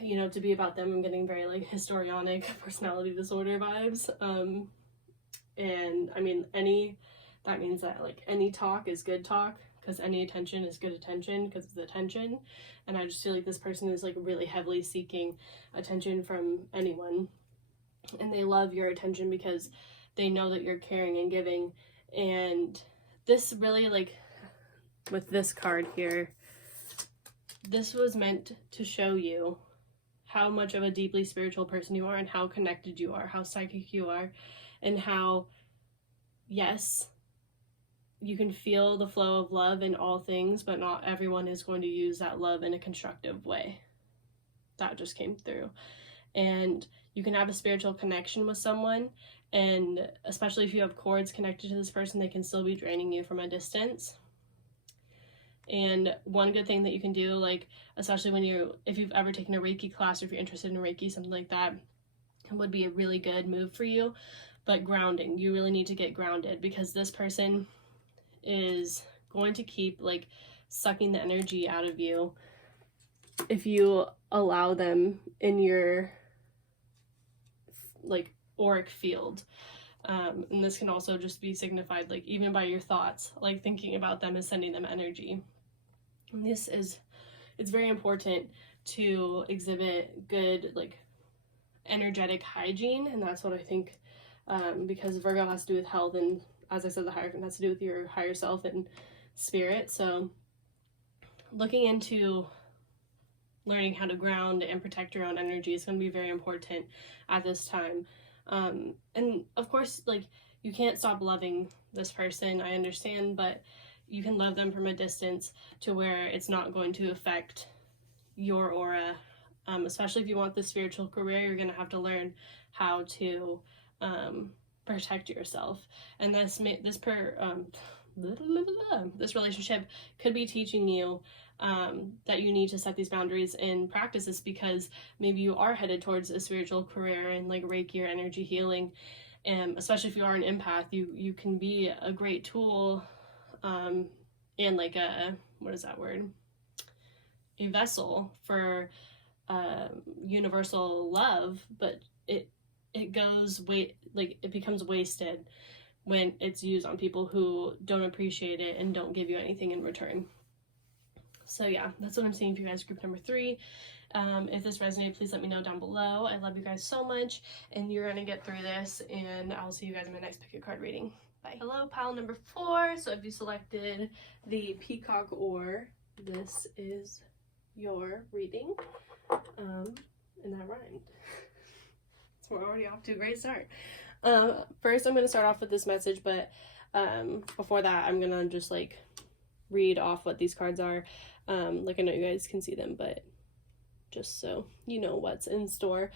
you know, to be about them. I'm getting very like histrionic personality disorder vibes. And I mean, that means that like any talk is good talk, because any attention is good attention because it's attention. And I just feel like this person is like really heavily seeking attention from anyone. And they love your attention because they know that you're caring and giving. And this really, like, with this card here, this was meant to show you how much of a deeply spiritual person you are and how connected you are, how psychic you are, and how, yes, you can feel the flow of love in all things, but not everyone is going to use that love in a constructive way. That just came through. And you can have a spiritual connection with someone, and especially if you have cords connected to this person, they can still be draining you from a distance. And one good thing that you can do, like, especially if you've ever taken a Reiki class, or if you're interested in Reiki, something like that, would be a really good move for you. But grounding, you really need to get grounded, because this person is going to keep like sucking the energy out of you if you allow them in your like auric field. And this can also just be signified like even by your thoughts, like thinking about them is sending them energy. And it's very important to exhibit good like energetic hygiene, and that's what I think, because Virgo has to do with health, and as I said, the Hierophant has to do with your higher self and spirit. So looking into learning how to ground and protect your own energy is going to be very important at this time. And of course, like, you can't stop loving this person, I understand, but you can love them from a distance to where it's not going to affect your aura. Especially if you want the spiritual career, you're going to have to learn how to protect yourself. And this relationship could be teaching you that you need to set these boundaries and practice this, because maybe you are headed towards a spiritual career and like Reiki or energy healing. And especially if you are an empath, you can be a great tool and like a, what is that word? A vessel for universal love, but it becomes wasted when it's used on people who don't appreciate it and don't give you anything in return. So yeah, that's what I'm seeing for you guys, group number 3. If this resonated, please let me know down below. I love you guys so much, and you're gonna get through this, and I'll see you guys in my next pick a card reading. Bye. Hello, pile number 4. So if you selected the peacock oar, this is your reading. And that rhymed. So we're already off to a great start. First, I'm going to start off with this message, but before that, I'm going to just like read off what these cards are. Like, I know you guys can see them, but just so you know what's in store.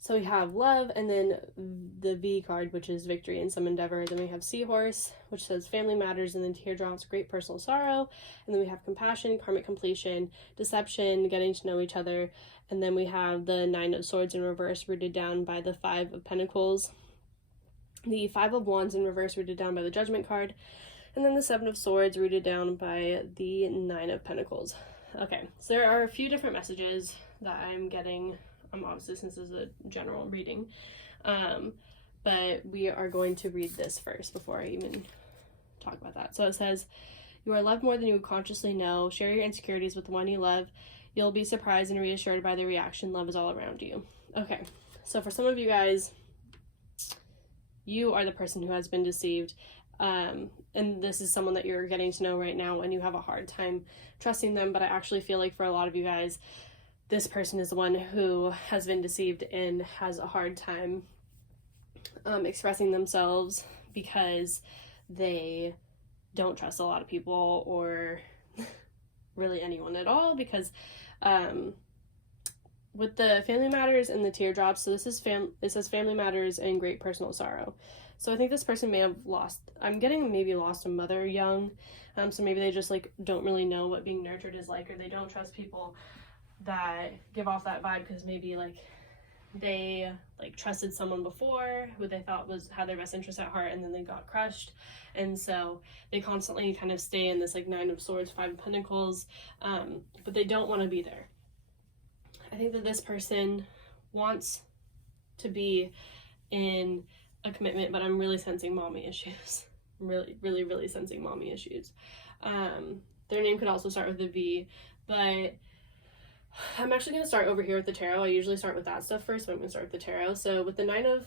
So we have love, and then the V card, which is victory and some endeavor. Then we have seahorse, which says family matters, and then teardrops, great personal sorrow. And then we have compassion, karmic completion, deception, getting to know each other. And then we have the 9 of swords in reverse, rooted down by the 5 of pentacles. The 5 of wands in reverse, rooted down by the judgment card. And then the 7 of swords, rooted down by the 9 of pentacles. Okay, so there are a few different messages that I'm getting. Obviously, since this is a general reading, but we are going to read this first before I even talk about that. So it says, you are loved more than you would consciously know. Share your insecurities with the one you love. You'll be surprised and reassured by the reaction. Love is all around you. Okay, so for some of you guys, you are the person who has been deceived, and this is someone that you're getting to know right now, and you have a hard time trusting them. But I actually feel like for a lot of you guys, this person is the one who has been deceived and has a hard time expressing themselves, because they don't trust a lot of people, or really anyone at all, because with the family matters and the teardrops, so this is it says family matters and great personal sorrow. So I think this person may have I'm getting maybe lost a mother young. So maybe they just like don't really know what being nurtured is like, or they don't trust people that give off that vibe, because maybe like they like trusted someone before who they thought had their best interest at heart, and then they got crushed, and so they constantly kind of stay in this like 9 of Swords, 5 of Pentacles, but they don't want to be there. I think that this person wants to be in a commitment, but I'm really sensing mommy issues. I'm really sensing mommy issues. Their name could also start with a V, but I'm actually going to start over here with the tarot. I usually start with that stuff first, but I'm going to start with the tarot. So with the 9 of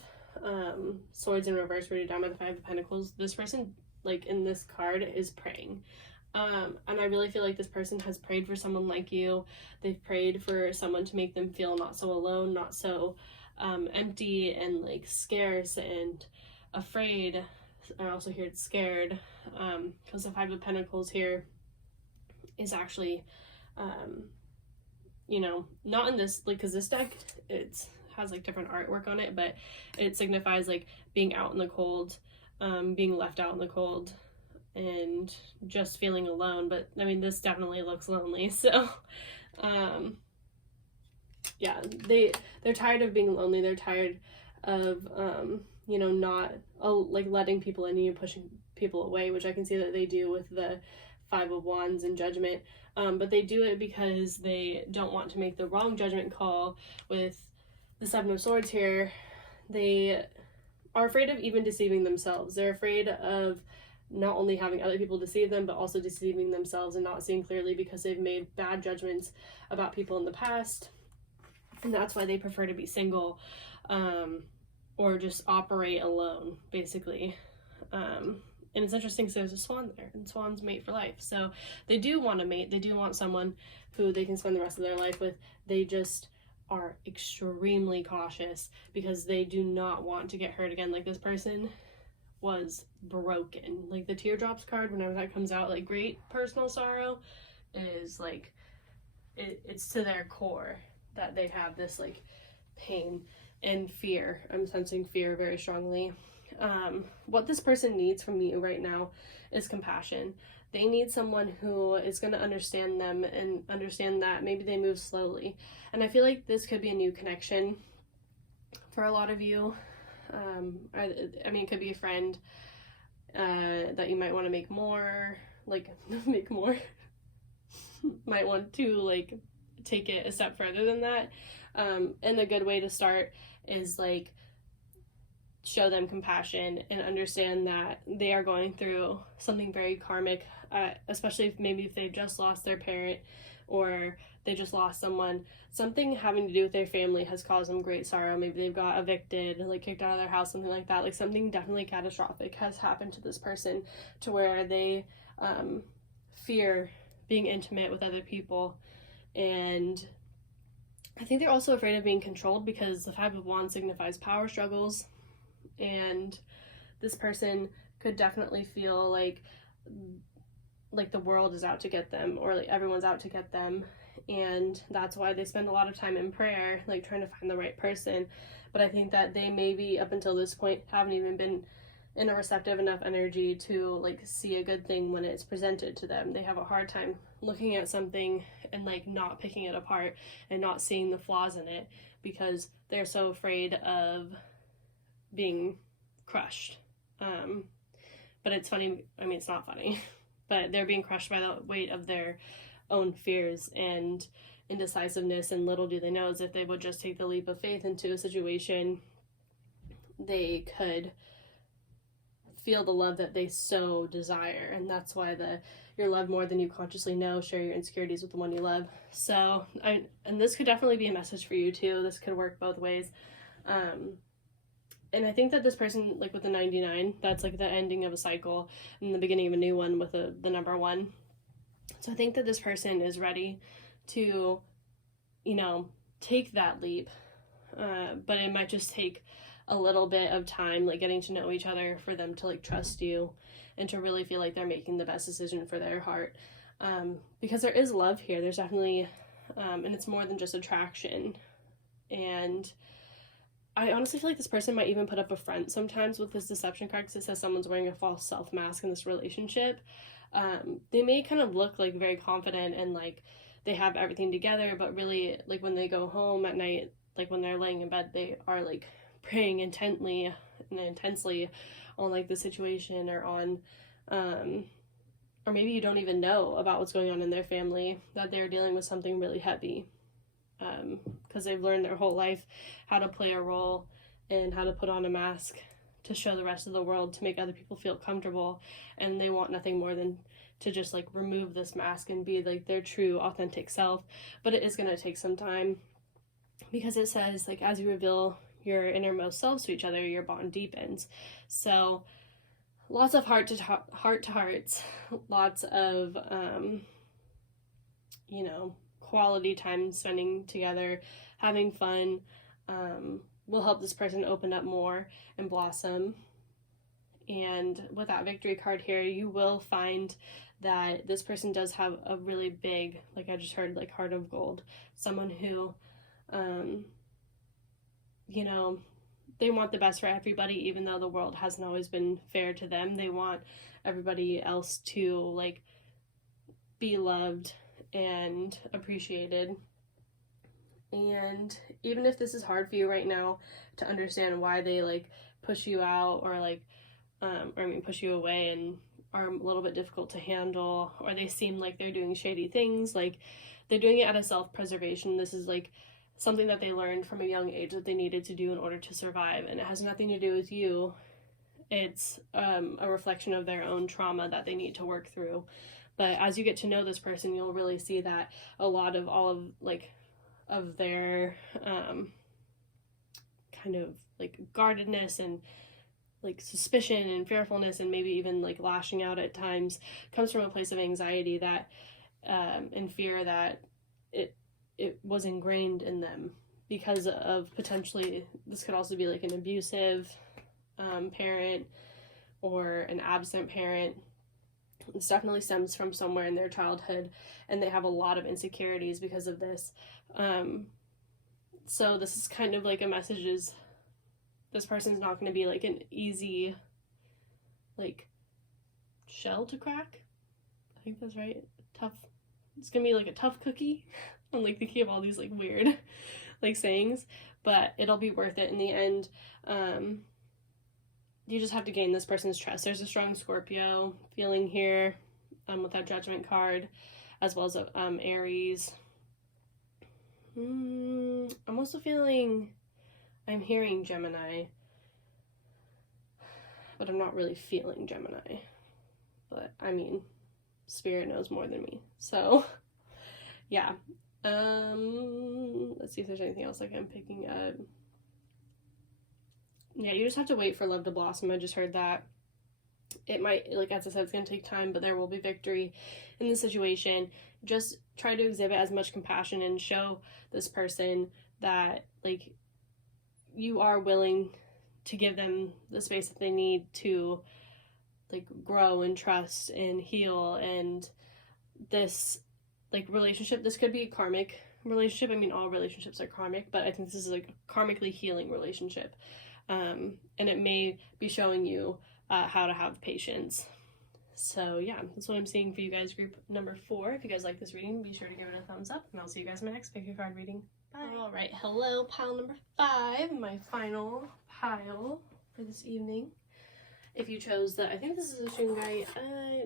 Swords in reverse, rooted down by the 5 of Pentacles, this person, like in this card, is praying. And I really feel like this person has prayed for someone like you. They've prayed for someone to make them feel not so alone, not so empty and like scarce and afraid. I also hear it's scared, because the 5 of Pentacles here is actually, you know, not in this, like, because this deck, has like different artwork on it, but it signifies like being out in the cold, being left out in the cold, and just feeling alone. But I mean, this definitely looks lonely. So yeah, they're tired of being lonely. They're tired of you know, not like letting people in you, pushing people away, which I can see that they do with the 5 of Wands and Judgment. But they do it because they don't want to make the wrong judgment call. With the 7 of Swords here, they are afraid of even deceiving themselves. They're afraid of not only having other people deceive them, but also deceiving themselves and not seeing clearly, because they've made bad judgments about people in the past. And that's why they prefer to be single, or just operate alone, basically. And it's interesting because there's a swan there, and swans mate for life. So they do want to mate. They do want someone who they can spend the rest of their life with. They just are extremely cautious because they do not want to get hurt again. Like, this person was broken. Like, the teardrops card, whenever that comes out, like, great personal sorrow is like, it's to their core that they have this like pain and fear. I'm sensing fear very strongly. What this person needs from you right now is compassion. They need someone who is going to understand them and understand that maybe they move slowly. And I feel like this could be a new connection for a lot of you. I mean, it could be a friend that you might want to make more, like, make more, might want to, like, take it a step further than that. And a good way to start is, like, show them compassion and understand that they are going through something very karmic, especially if they've just lost their parent or they just lost something having to do with their family has caused them great sorrow. Maybe they've got evicted, like kicked out of their house, something like that. Like, something definitely catastrophic has happened to this person to where they fear being intimate with other people. And I think they're also afraid of being controlled because the 5 of Wands signifies power struggles. And this person could definitely feel like the world is out to get them, or like everyone's out to get them. And that's why they spend a lot of time in prayer, like trying to find the right person. But I think that they maybe up until this point haven't even been in a receptive enough energy to like see a good thing when it's presented to them. They have a hard time looking at something and like not picking it apart and not seeing the flaws in it because they're so afraid of being crushed. But it's funny, I mean, it's not funny, but they're being crushed by the weight of their own fears and indecisiveness, and little do they know is if they would just take the leap of faith into a situation, they could feel the love that they so desire. And that's why you're loved more than you consciously know. Share your insecurities with the one you love. So, and this could definitely be a message for you too. This could work both ways. And I think that this person, like with the 99, that's like the ending of a cycle and the beginning of a new one with the number 1. So I think that this person is ready to, you know, take that leap. But it might just take a little bit of time, like getting to know each other, for them to like trust you and to really feel like they're making the best decision for their heart. Because there is love here. There's definitely, and it's more than just attraction. And I honestly feel like this person might even put up a front sometimes with this deception card, because it says someone's wearing a false self mask in this relationship. They may kind of look like very confident and like they have everything together, but really, like when they go home at night, like when they're laying in bed, they are like praying intently and intensely on like the situation, or on or maybe you don't even know about what's going on in their family, that they're dealing with something really heavy, because they've learned their whole life how to play a role and how to put on a mask to show the rest of the world, to make other people feel comfortable, and they want nothing more than to just like remove this mask and be like their true authentic self. But it is going to take some time, because it says like as you reveal your innermost selves to each other, your bond deepens. So lots of heart to hearts, lots of you know, quality time spending together, having fun, will help this person open up more and blossom. And with that victory card here, you will find that this person does have a really big, like I just heard, like heart of gold. Someone who, you know, they want the best for everybody, even though the world hasn't always been fair to them. They want everybody else to like be loved and appreciated. And even if this is hard for you right now to understand why they like push you out, or like push you away and are a little bit difficult to handle, or they seem like they're doing shady things, like they're doing it out of self-preservation. This is like something that they learned from a young age that they needed to do in order to survive, and it has nothing to do with you. It's a reflection of their own trauma that they need to work through. But as you get to know this person, you'll really see that a lot of all of like of their kind of like guardedness and like suspicion and fearfulness, and maybe even like lashing out at times, comes from a place of anxiety that and fear that it was ingrained in them because of potentially, this could also be like an abusive parent or an absent parent. This definitely stems from somewhere in their childhood, and they have a lot of insecurities because of this. So this is kind of like a message is, this person's not going to be like an easy like shell to crack. I think that's right. Tough. It's going to be like a tough cookie. I'm like thinking of all these like weird like sayings, but it'll be worth it in the end. You just have to gain this person's trust. There's a strong Scorpio feeling here with that Judgment card, as well as Aries. I'm also feeling, I'm hearing Gemini, but I'm not really feeling Gemini. But I mean, Spirit knows more than me. So yeah. Let's see if there's anything else like I'm picking up. Yeah, you just have to wait for love to blossom. I just heard that. It might, like as I said, it's going to take time, but there will be victory in the situation. Just try to exhibit as much compassion and show this person that like you are willing to give them the space that they need to like grow and trust and heal. And this like relationship, this could be a karmic relationship. I mean, all relationships are karmic, but I think this is like a karmically healing relationship. And it may be showing you how to have patience. So yeah, that's what I'm seeing for you guys, group number 4. If you guys like this reading, be sure to give it a thumbs up, and I'll see you guys in my next pick your card reading. Bye. All right, hello, pile number 5, my final pile for this evening. If you chose that, I think this is a Shungite.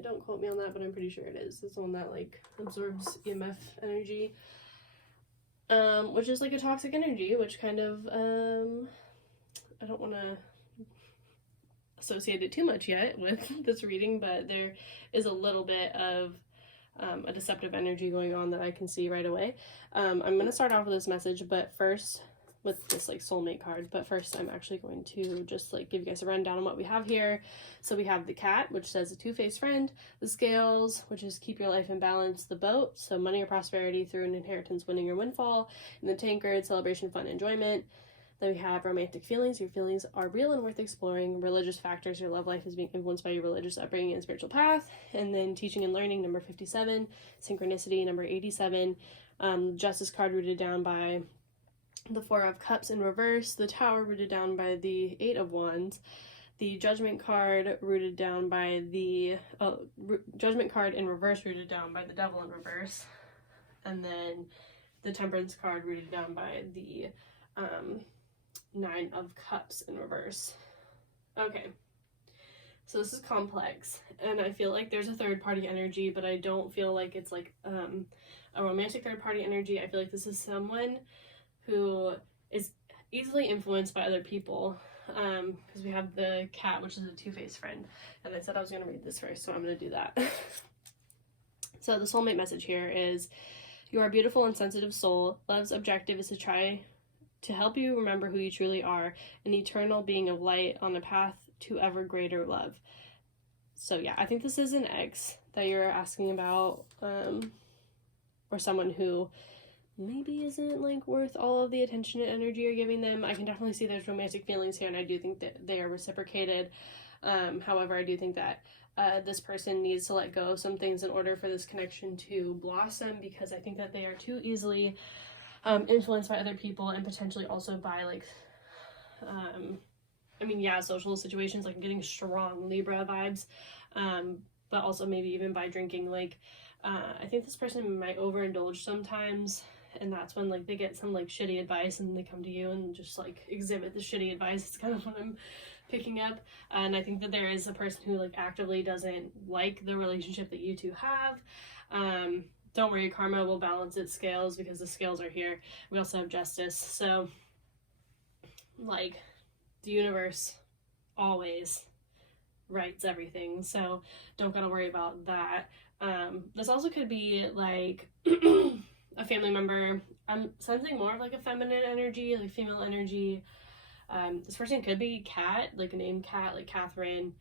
Don't quote me on that, but I'm pretty sure it is. It's the one that like absorbs EMF energy, which is like a toxic energy, which kind of I don't want to associate it too much yet with this reading, but there is a little bit of a deceptive energy going on that I can see right away. I'm going to start off with this message, but first, with this like soulmate card, but first I'm actually going to just like give you guys a rundown on what we have here. So we have the cat, which says a two-faced friend, the scales, which is keep your life in balance, the boat, so money or prosperity through an inheritance, winning or windfall, and the tankard, celebration, fun, enjoyment. Then we have romantic feelings. Your feelings are real and worth exploring. Religious factors. Your love life is being influenced by your religious upbringing and spiritual path. And then teaching and learning, number 57. Synchronicity, number 87. Justice card rooted down by the Four of Cups in reverse, the Tower rooted down by the Eight of Wands, the Judgment card rooted down by the Judgment card in reverse rooted down by the Devil in reverse, and then the Temperance card rooted down by the Nine of Cups in reverse. Okay, so this is complex, and I feel like there's a third party energy, but I don't feel like it's like a romantic third party energy. I feel like this is someone who is easily influenced by other people, because we have the cat, which is a two-faced friend, and I said I was going to read this first, so I'm going to do that. So the soulmate message here is, you are a beautiful and sensitive soul. Love's objective is to try to help you remember who you truly are, an eternal being of light on a path to ever greater love. So yeah, I think this is an ex that you're asking about, or someone who maybe isn't like worth all of the attention and energy you're giving them. I can definitely see there's romantic feelings here, and I do think that they are reciprocated. However, I do think that this person needs to let go of some things in order for this connection to blossom, because I think that they are too easily influenced by other people, and potentially also by like social situations, like getting strong Libra vibes, but also maybe even by drinking. Like I think this person might overindulge sometimes, and that's when like they get some like shitty advice and they come to you and just like exhibit the shitty advice. It's kind of what I'm picking up. And I think that there is a person who like actively doesn't like the relationship that you two have. Don't worry, karma will balance its scales, because the scales are here. We also have justice. So like the universe always rights everything, so don't gotta worry about that. This also could be like a family member. I'm sensing more of like a feminine energy, like female energy. This person could be Kat, like a name Kat, like Catherine,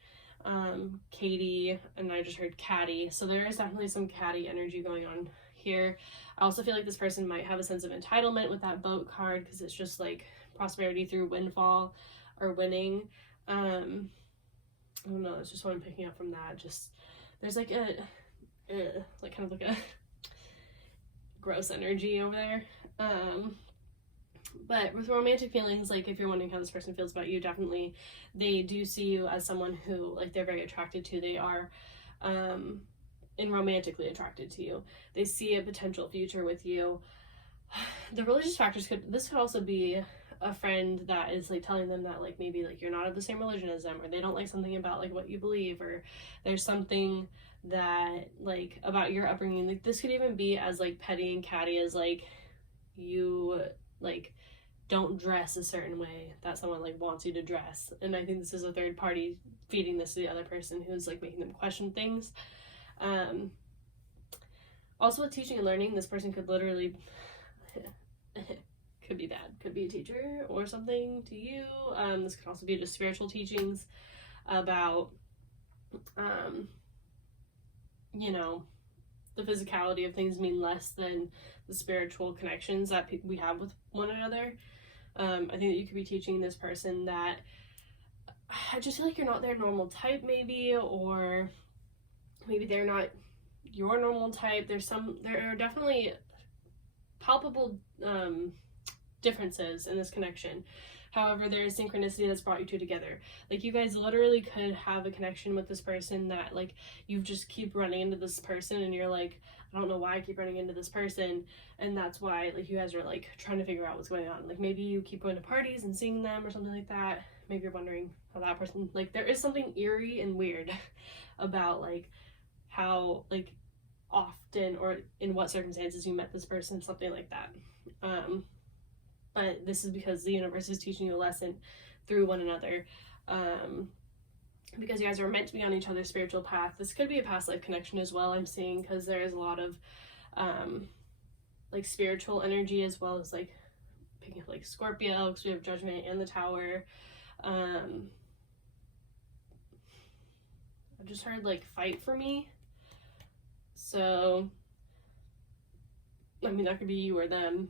Katie, and I just heard Catty. So there is definitely some Catty energy going on here. I also feel like this person might have a sense of entitlement with that boat card, because it's just like prosperity through windfall or winning. I don't know, it's just what I'm picking up from that. Just there's like a like kind of like a gross energy over there. But with romantic feelings, like if you're wondering how this person feels about you, definitely they do see you as someone who like they're very attracted to. They are and romantically attracted to you. They see a potential future with you. The religious factors could also be a friend that is like telling them that like maybe like you're not of the same religion as them, or they don't like something about like what you believe, or there's something that like about your upbringing. Like this could even be as like petty and catty as like you like don't dress a certain way that someone like wants you to dress. And I think this is a third party feeding this to the other person who's like making them question things. Also with teaching and learning, this person could literally could be bad, could be a teacher or something to you. This could also be just spiritual teachings about you know, the physicality of things mean less than the spiritual connections that we have with one another. I think that you could be teaching this person that I just feel like you're not their normal type, maybe, or maybe they're not your normal type. There are definitely palpable differences in this connection. However, there is synchronicity that's brought you two together. Like you guys literally could have a connection with this person that like you just keep running into this person, and you're like, I don't know why I keep running into this person, and that's why like you guys are like trying to figure out what's going on. Like maybe you keep going to parties and seeing them or something like that. Maybe you're wondering how that person, like there is something eerie and weird about like how like often or in what circumstances you met this person, something like that. But this is because the universe is teaching you a lesson through one another, because you guys are meant to be on each other's spiritual path. This could be a past life connection as well, I'm seeing, because there is a lot of like spiritual energy, as well as like picking up like Scorpio, because we have Judgment and the Tower. I just heard like fight for me, so I mean that could be you or them.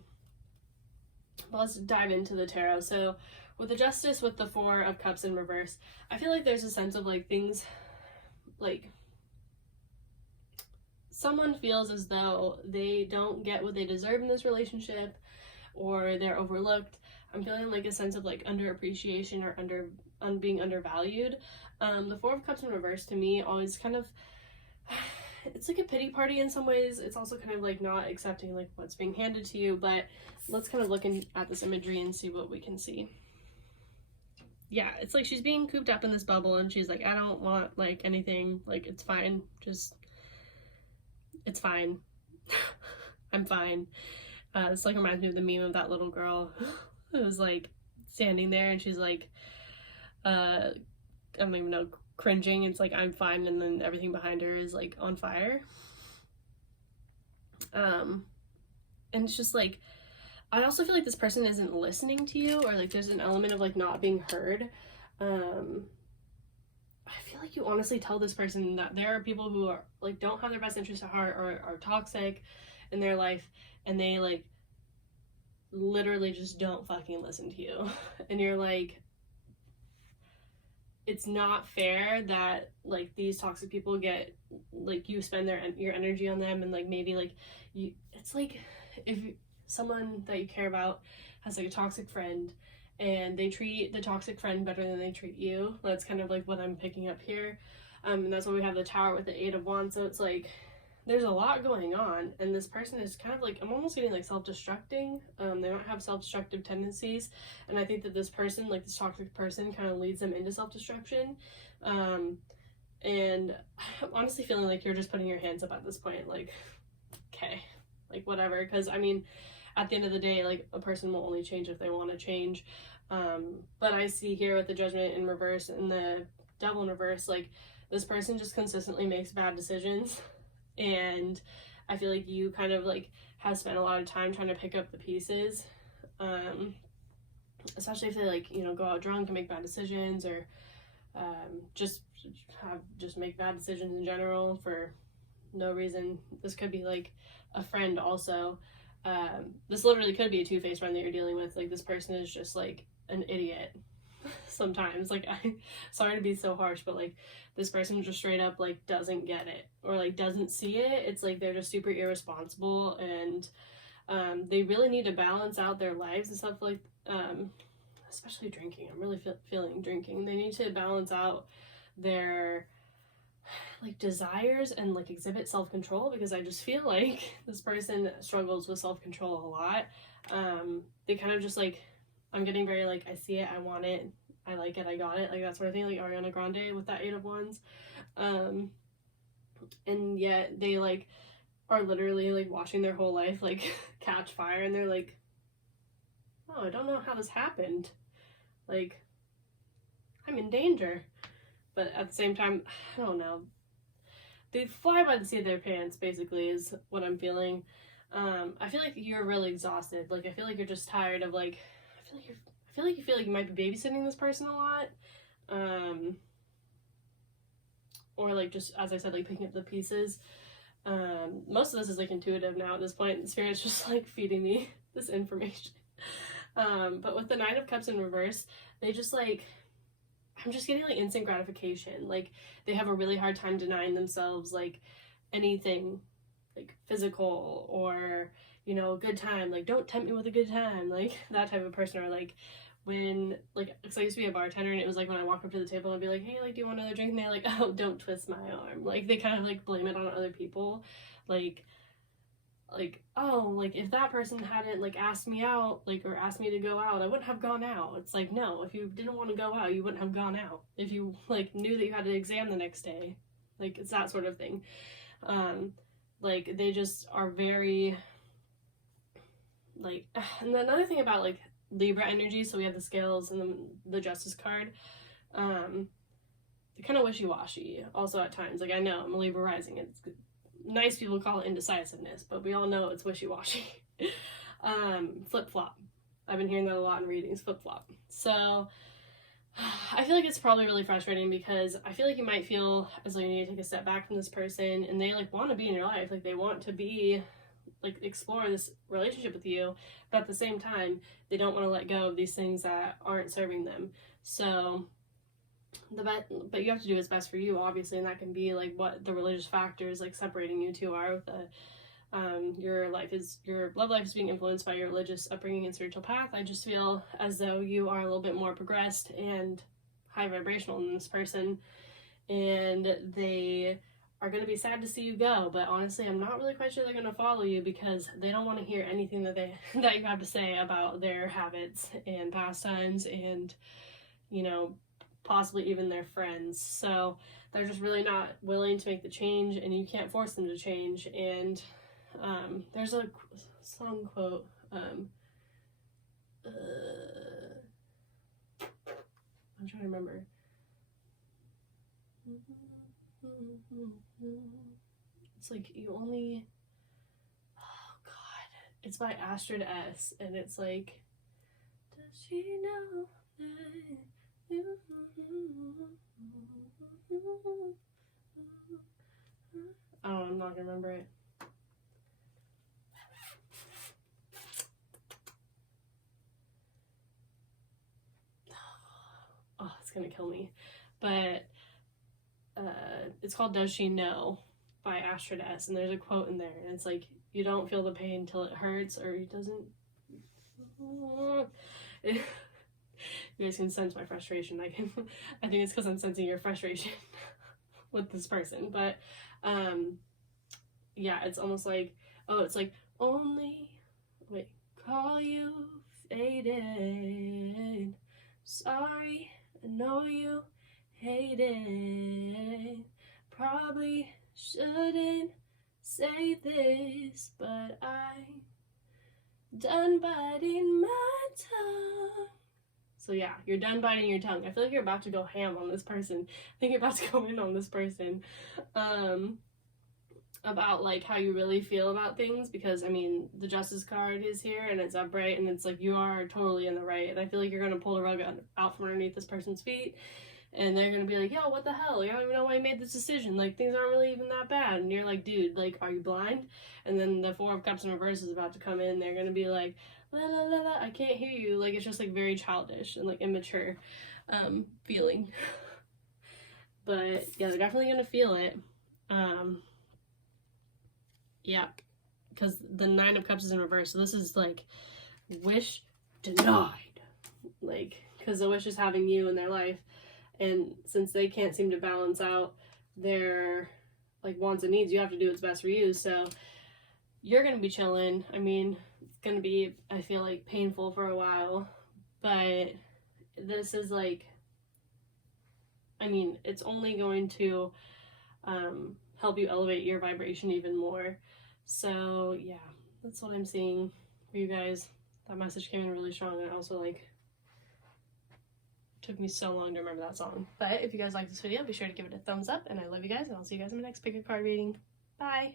But let's dive into the tarot. So with the Justice, with the Four of Cups in reverse, I feel like there's a sense of like things, like someone feels as though they don't get what they deserve in this relationship, or they're overlooked. I'm feeling like a sense of like underappreciation or being undervalued. The Four of Cups in reverse to me always kind of, it's like a pity party in some ways. It's also kind of like not accepting like what's being handed to you, but let's kind of look at this imagery and see what we can see. Yeah, it's like she's being cooped up in this bubble and she's like, I don't want like anything, like it's fine, just, it's fine. I'm fine. This like reminds me of the meme of that little girl who was like standing there and she's like, I don't even know, cringing. It's like, I'm fine, and then everything behind her is like on fire. And it's just like, I also feel like this person isn't listening to you, or like there's an element of like not being heard. I feel like you honestly tell this person that there are people who are like don't have their best interest at heart, or are toxic in their life, and they like literally just don't fucking listen to you. And you're like, it's not fair that like these toxic people get like, you spend your energy on them, and like maybe like you, it's like if someone that you care about has like a toxic friend and they treat the toxic friend better than they treat you. That's kind of like what I'm picking up here. And that's why we have the Tower with the Eight of Wands. So it's like there's a lot going on, and this person is kind of like, I'm almost getting like self-destructing. They might have self-destructive tendencies, and I think that this person, like this toxic person, kind of leads them into self-destruction. And I'm honestly feeling like you're just putting your hands up at this point, like, okay, like whatever, because I mean, at the end of the day, like a person will only change if they want to change. But I see here with the Judgment in reverse and the Devil in reverse, like this person just consistently makes bad decisions. And I feel like you kind of like have spent a lot of time trying to pick up the pieces, especially if they like, you know, go out drunk and make bad decisions, or just make bad decisions in general for no reason. This could be like a friend also. This literally could be a two-faced friend that you're dealing with. Like this person is just like an idiot sometimes. Like, I'm sorry to be so harsh, but like this person just straight up like doesn't get it, or like doesn't see it. It's like they're just super irresponsible, and they really need to balance out their lives and stuff, like especially drinking. I'm really feeling drinking. They need to balance out their like desires and like exhibit self-control, because I just feel like this person struggles with self-control a lot. They kind of just like, I'm getting very like, I see it, I want it, I like it, I got it, like that sort of thing, like Ariana Grande with that Eight of Wands. And yet they like are literally like watching their whole life like catch fire, and they're like, oh, I don't know how this happened, like I'm in danger. But at the same time, I don't know, they fly by the seat of their pants, basically, is what I'm feeling. I feel like you're really exhausted. Like, I feel like you're just tired of, like, I feel like you feel like you might be babysitting this person a lot. Or, like, just, as I said, like, picking up the pieces. Most of this is, like, intuitive now at this point. The Spirit's just, like, feeding me this information. But with the Nine of Cups in reverse, they just, like, I'm just getting like instant gratification. Like they have a really hard time denying themselves like anything like physical, or, you know, a good time. Like, don't tempt me with a good time, like that type of person. Or like when, like, because I used to be a bartender, and it was like when I walk up to the table and be like, hey, like, do you want another drink? And they're like, oh, don't twist my arm. Like they kind of like blame it on other people. Like, oh, like if that person hadn't like asked me out, like, or asked me to go out, I wouldn't have gone out. It's like, no, if you didn't want to go out, you wouldn't have gone out. If you like knew that you had an exam the next day, like it's that sort of thing. Like they just are very like, and then another thing about like Libra energy, so we have the Scales and the Justice card, they're kind of wishy-washy also at times. Like I know I'm a Libra rising, it's good. Nice people call it indecisiveness, but we all know it's wishy-washy. Flip-flop. I've been hearing that a lot in readings, flip-flop. So I feel like it's probably really frustrating, because I feel like you might feel as though you need to take a step back from this person, and they like want to be in your life, like they want to be like explore this relationship with you, but at the same time they don't want to let go of these things that aren't serving them. So but you have to do what's best for you, obviously, and that can be like what the religious factors like separating you two are with the Your love life is being influenced by your religious upbringing and spiritual path. I just feel as though you are a little bit more progressed and high vibrational than this person, and they are going to be sad to see you go, but honestly I'm not really quite sure they're going to follow you because they don't want to hear anything that you have to say about their habits and pastimes and, you know, possibly even their friends. So they're just really not willing to make the change, and you can't force them to change. And there's a song quote, I'm trying to remember. It's like, you only, oh god, it's by Astrid S, and it's like, does she know that you, oh, I'm not gonna remember it. Oh, it's gonna kill me. But it's called Does She Know by Astrid S, and there's a quote in there, and it's like, you don't feel the pain till it hurts, or it doesn't. You guys can sense my frustration. I think it's because I'm sensing your frustration with this person. But yeah, it's almost like, oh, it's like, only call you faded, sorry, I know you hate it, probably shouldn't say this, but I'm done biting my tongue. So yeah, you're done biting your tongue. I feel like you're about to go ham on this person. I think you're about to go in on this person about like how you really feel about things, because I mean the Justice card is here and it's upright, and it's like you are totally in the right, and I feel like you're gonna pull the rug out from underneath this person's feet, and they're gonna be like, yo, what the hell, you don't even know why you made this decision, like things aren't really even that bad, and you're like, dude, like, are you blind? And then the Four of Cups in reverse is about to come in. They're gonna be like, la la la la, I can't hear you. Like, it's just like very childish and like immature feeling. But yeah, they're definitely gonna feel it. Yeah, because the Nine of Cups is in reverse, so this is like wish denied, like, because the wish is having you in their life, and since they can't seem to balance out their like wants and needs, you have to do what's best for you. So you're gonna be chilling. I mean, it's gonna be, I feel like, painful for a while, but this is like, I mean, it's only going to help you elevate your vibration even more. So yeah, that's what I'm seeing for you guys. That message came in really strong, and also like took me so long to remember that song. But if you guys like this video, be sure to give it a thumbs up, and I love you guys, and I'll see you guys in my next pick a card reading. Bye.